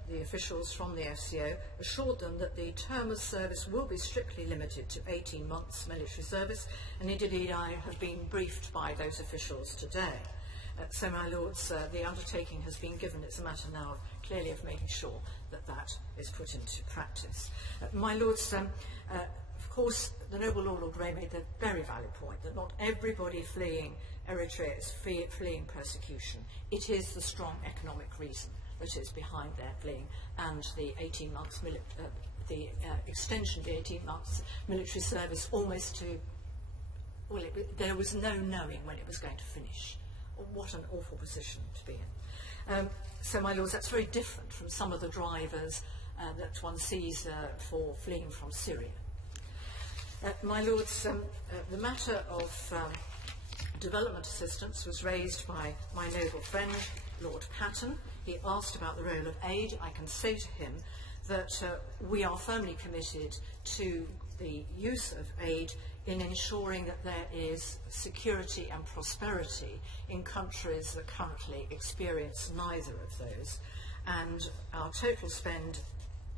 the officials from the FCO assured them that the term of service will be strictly limited to 18 months military service, and indeed I have been briefed by those officials today. So, my lords, the undertaking has been given. It's a matter now clearly of making sure that that is put into practice. My lords, of course, the noble Lord Ray made the very valid point that not everybody fleeing Eritrea is fleeing persecution. It is the strong economic reason that is behind their fleeing, and the 18 months extension of the 18 months military service almost to, well, there was no knowing when it was going to finish. What an awful position to be in. So, my lords, that's very different from some of the drivers that one sees for fleeing from Syria. My lords, the matter of development assistance was raised by my noble friend, Lord Patton. He asked about the role of aid. I can say to him that we are firmly committed to the use of aid in ensuring that there is security and prosperity in countries that currently experience neither of those. And our total spend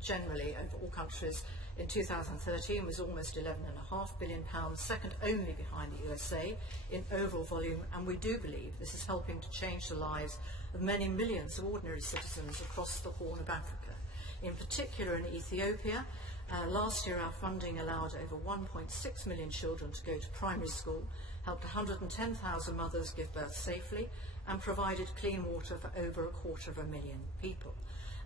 generally over all countries in 2013 was almost £11.5 billion, second only behind the USA in overall volume, and we do believe this is helping to change the lives of many millions of ordinary citizens across the Horn of Africa. In particular in Ethiopia, last year our funding allowed over 1.6 million children to go to primary school, helped 110,000 mothers give birth safely, and provided clean water for over 250,000 people.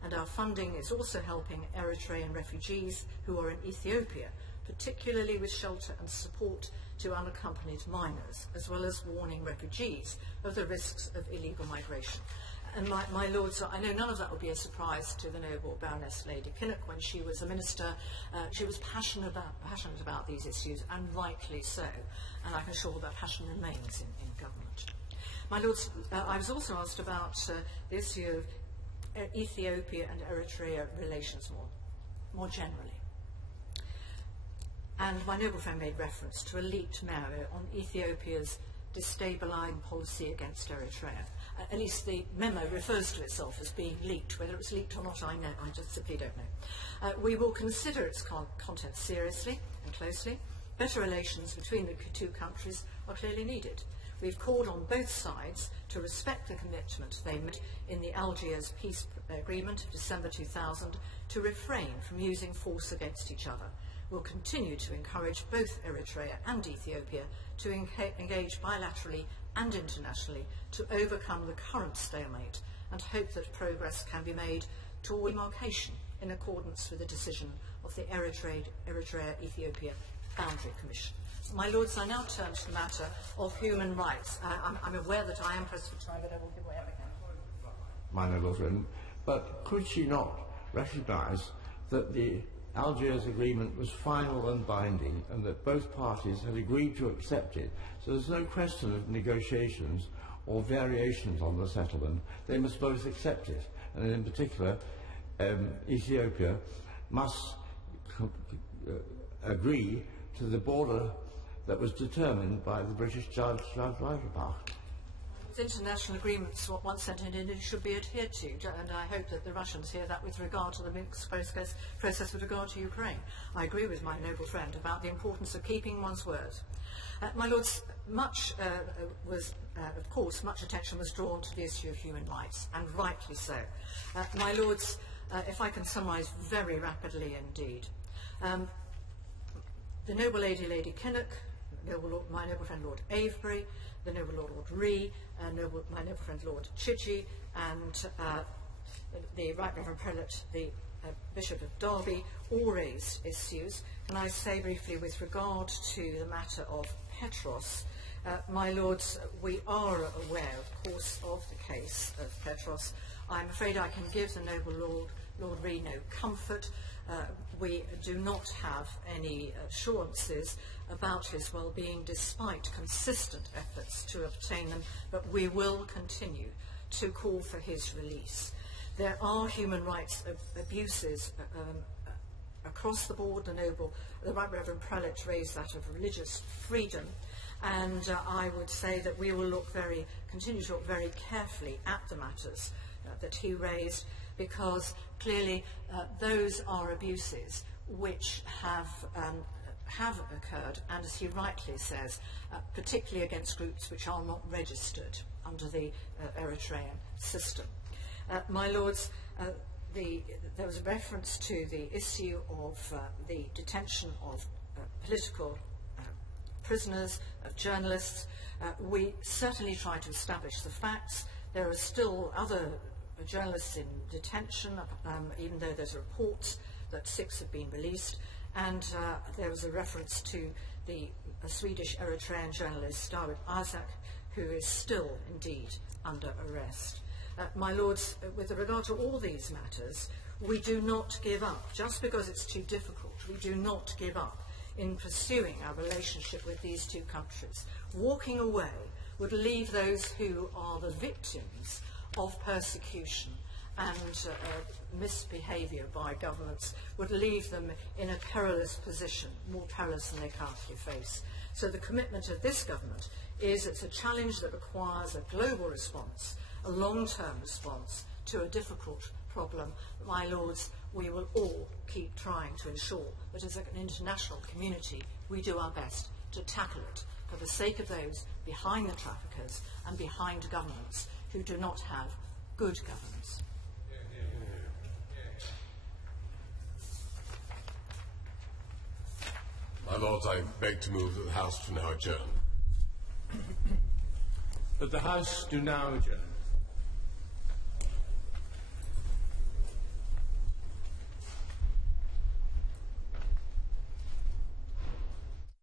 And our funding is also helping Eritrean refugees who are in Ethiopia, particularly with shelter and support to unaccompanied minors, as well as warning refugees of the risks of illegal migration. And my lords, I know none of that would be a surprise to the noble Baroness Lady Kinnock. When she was a minister, she was passionate about these issues, and rightly so. And I can assure that passion remains in government. My lords, I was also asked about the issue of Ethiopia and Eritrea relations more generally. And my noble friend made reference to a leaked memo on Ethiopia's destabilising policy against Eritrea. At least the memo refers to itself as being leaked. Whether it's leaked or not, I just simply don't know. We will consider its content seriously and closely. Better relations between the two countries are clearly needed. We've called on both sides to respect the commitment they made in the Algiers Peace Agreement of December 2000 to refrain from using force against each other. We'll continue to encourage both Eritrea and Ethiopia to engage bilaterally and internationally to overcome the current stalemate, and hope that progress can be made toward demarcation in accordance with the decision of the Eritrea-Ethiopia Boundary Commission. My lords, I now turn to the matter of human rights. I'm aware that I am pressed for time, but I will give whatever I can. My noble friend, but could she not recognise that the Algiers agreement was final and binding, and that both parties had agreed to accept it? So there's no question of negotiations or variations on the settlement. They must both accept it, and in particular, Ethiopia must agree to the border that was determined by the British Judge Reichenbach. International agreements, once entered in, should be adhered to, and I hope that the Russians hear that with regard to the Minsk process with regard to Ukraine. I agree with my noble friend about the importance of keeping one's word. My lords, of course, much attention was drawn to the issue of human rights, and rightly so. My lords, if I can summarise very rapidly indeed, the noble Lady Kinnock, my noble friend Lord Avebury, the noble Lord Ree, my noble friend Lord Chidgey, and the Right Reverend Prelate, the Bishop of Derby, all raised issues. Can I say briefly with regard to the matter of Petros, my lords, we are aware, of course, of the case of Petros. I'm afraid I can give the noble Lord Ree no comfort. We do not have any assurances about his well-being, despite consistent efforts to obtain them, but we will continue to call for his release. There are human rights abuses across the board. The Right Reverend Prelate raised that of religious freedom, and I would say that we will continue to look very carefully at the matters that he raised, because clearly those are abuses which have occurred, and as he rightly says, particularly against groups which are not registered under the Eritrean system. My lords, there was a reference to the issue of the detention of political prisoners, of journalists. We certainly try to establish the facts. There are still other journalists in detention, even though there's reports that 6 have been released. And there was a reference to the Swedish Eritrean journalist David Isaac, who is still indeed under arrest. My lords, with regard to all these matters, we do not give up. Just because it's too difficult, we do not give up in pursuing our relationship with these two countries. Walking away would leave those who are the victims of persecution and misbehaviour by governments, would leave them in a perilous position, more perilous than they currently face. So the commitment of this government is it's a challenge that requires a global response, a long-term response to a difficult problem. My lords, we will all keep trying to ensure that as an international community we do our best to tackle it for the sake of those behind the traffickers and behind governments who do not have good governance. My lords, I beg to move that the House do now adjourn. That the House do now adjourn.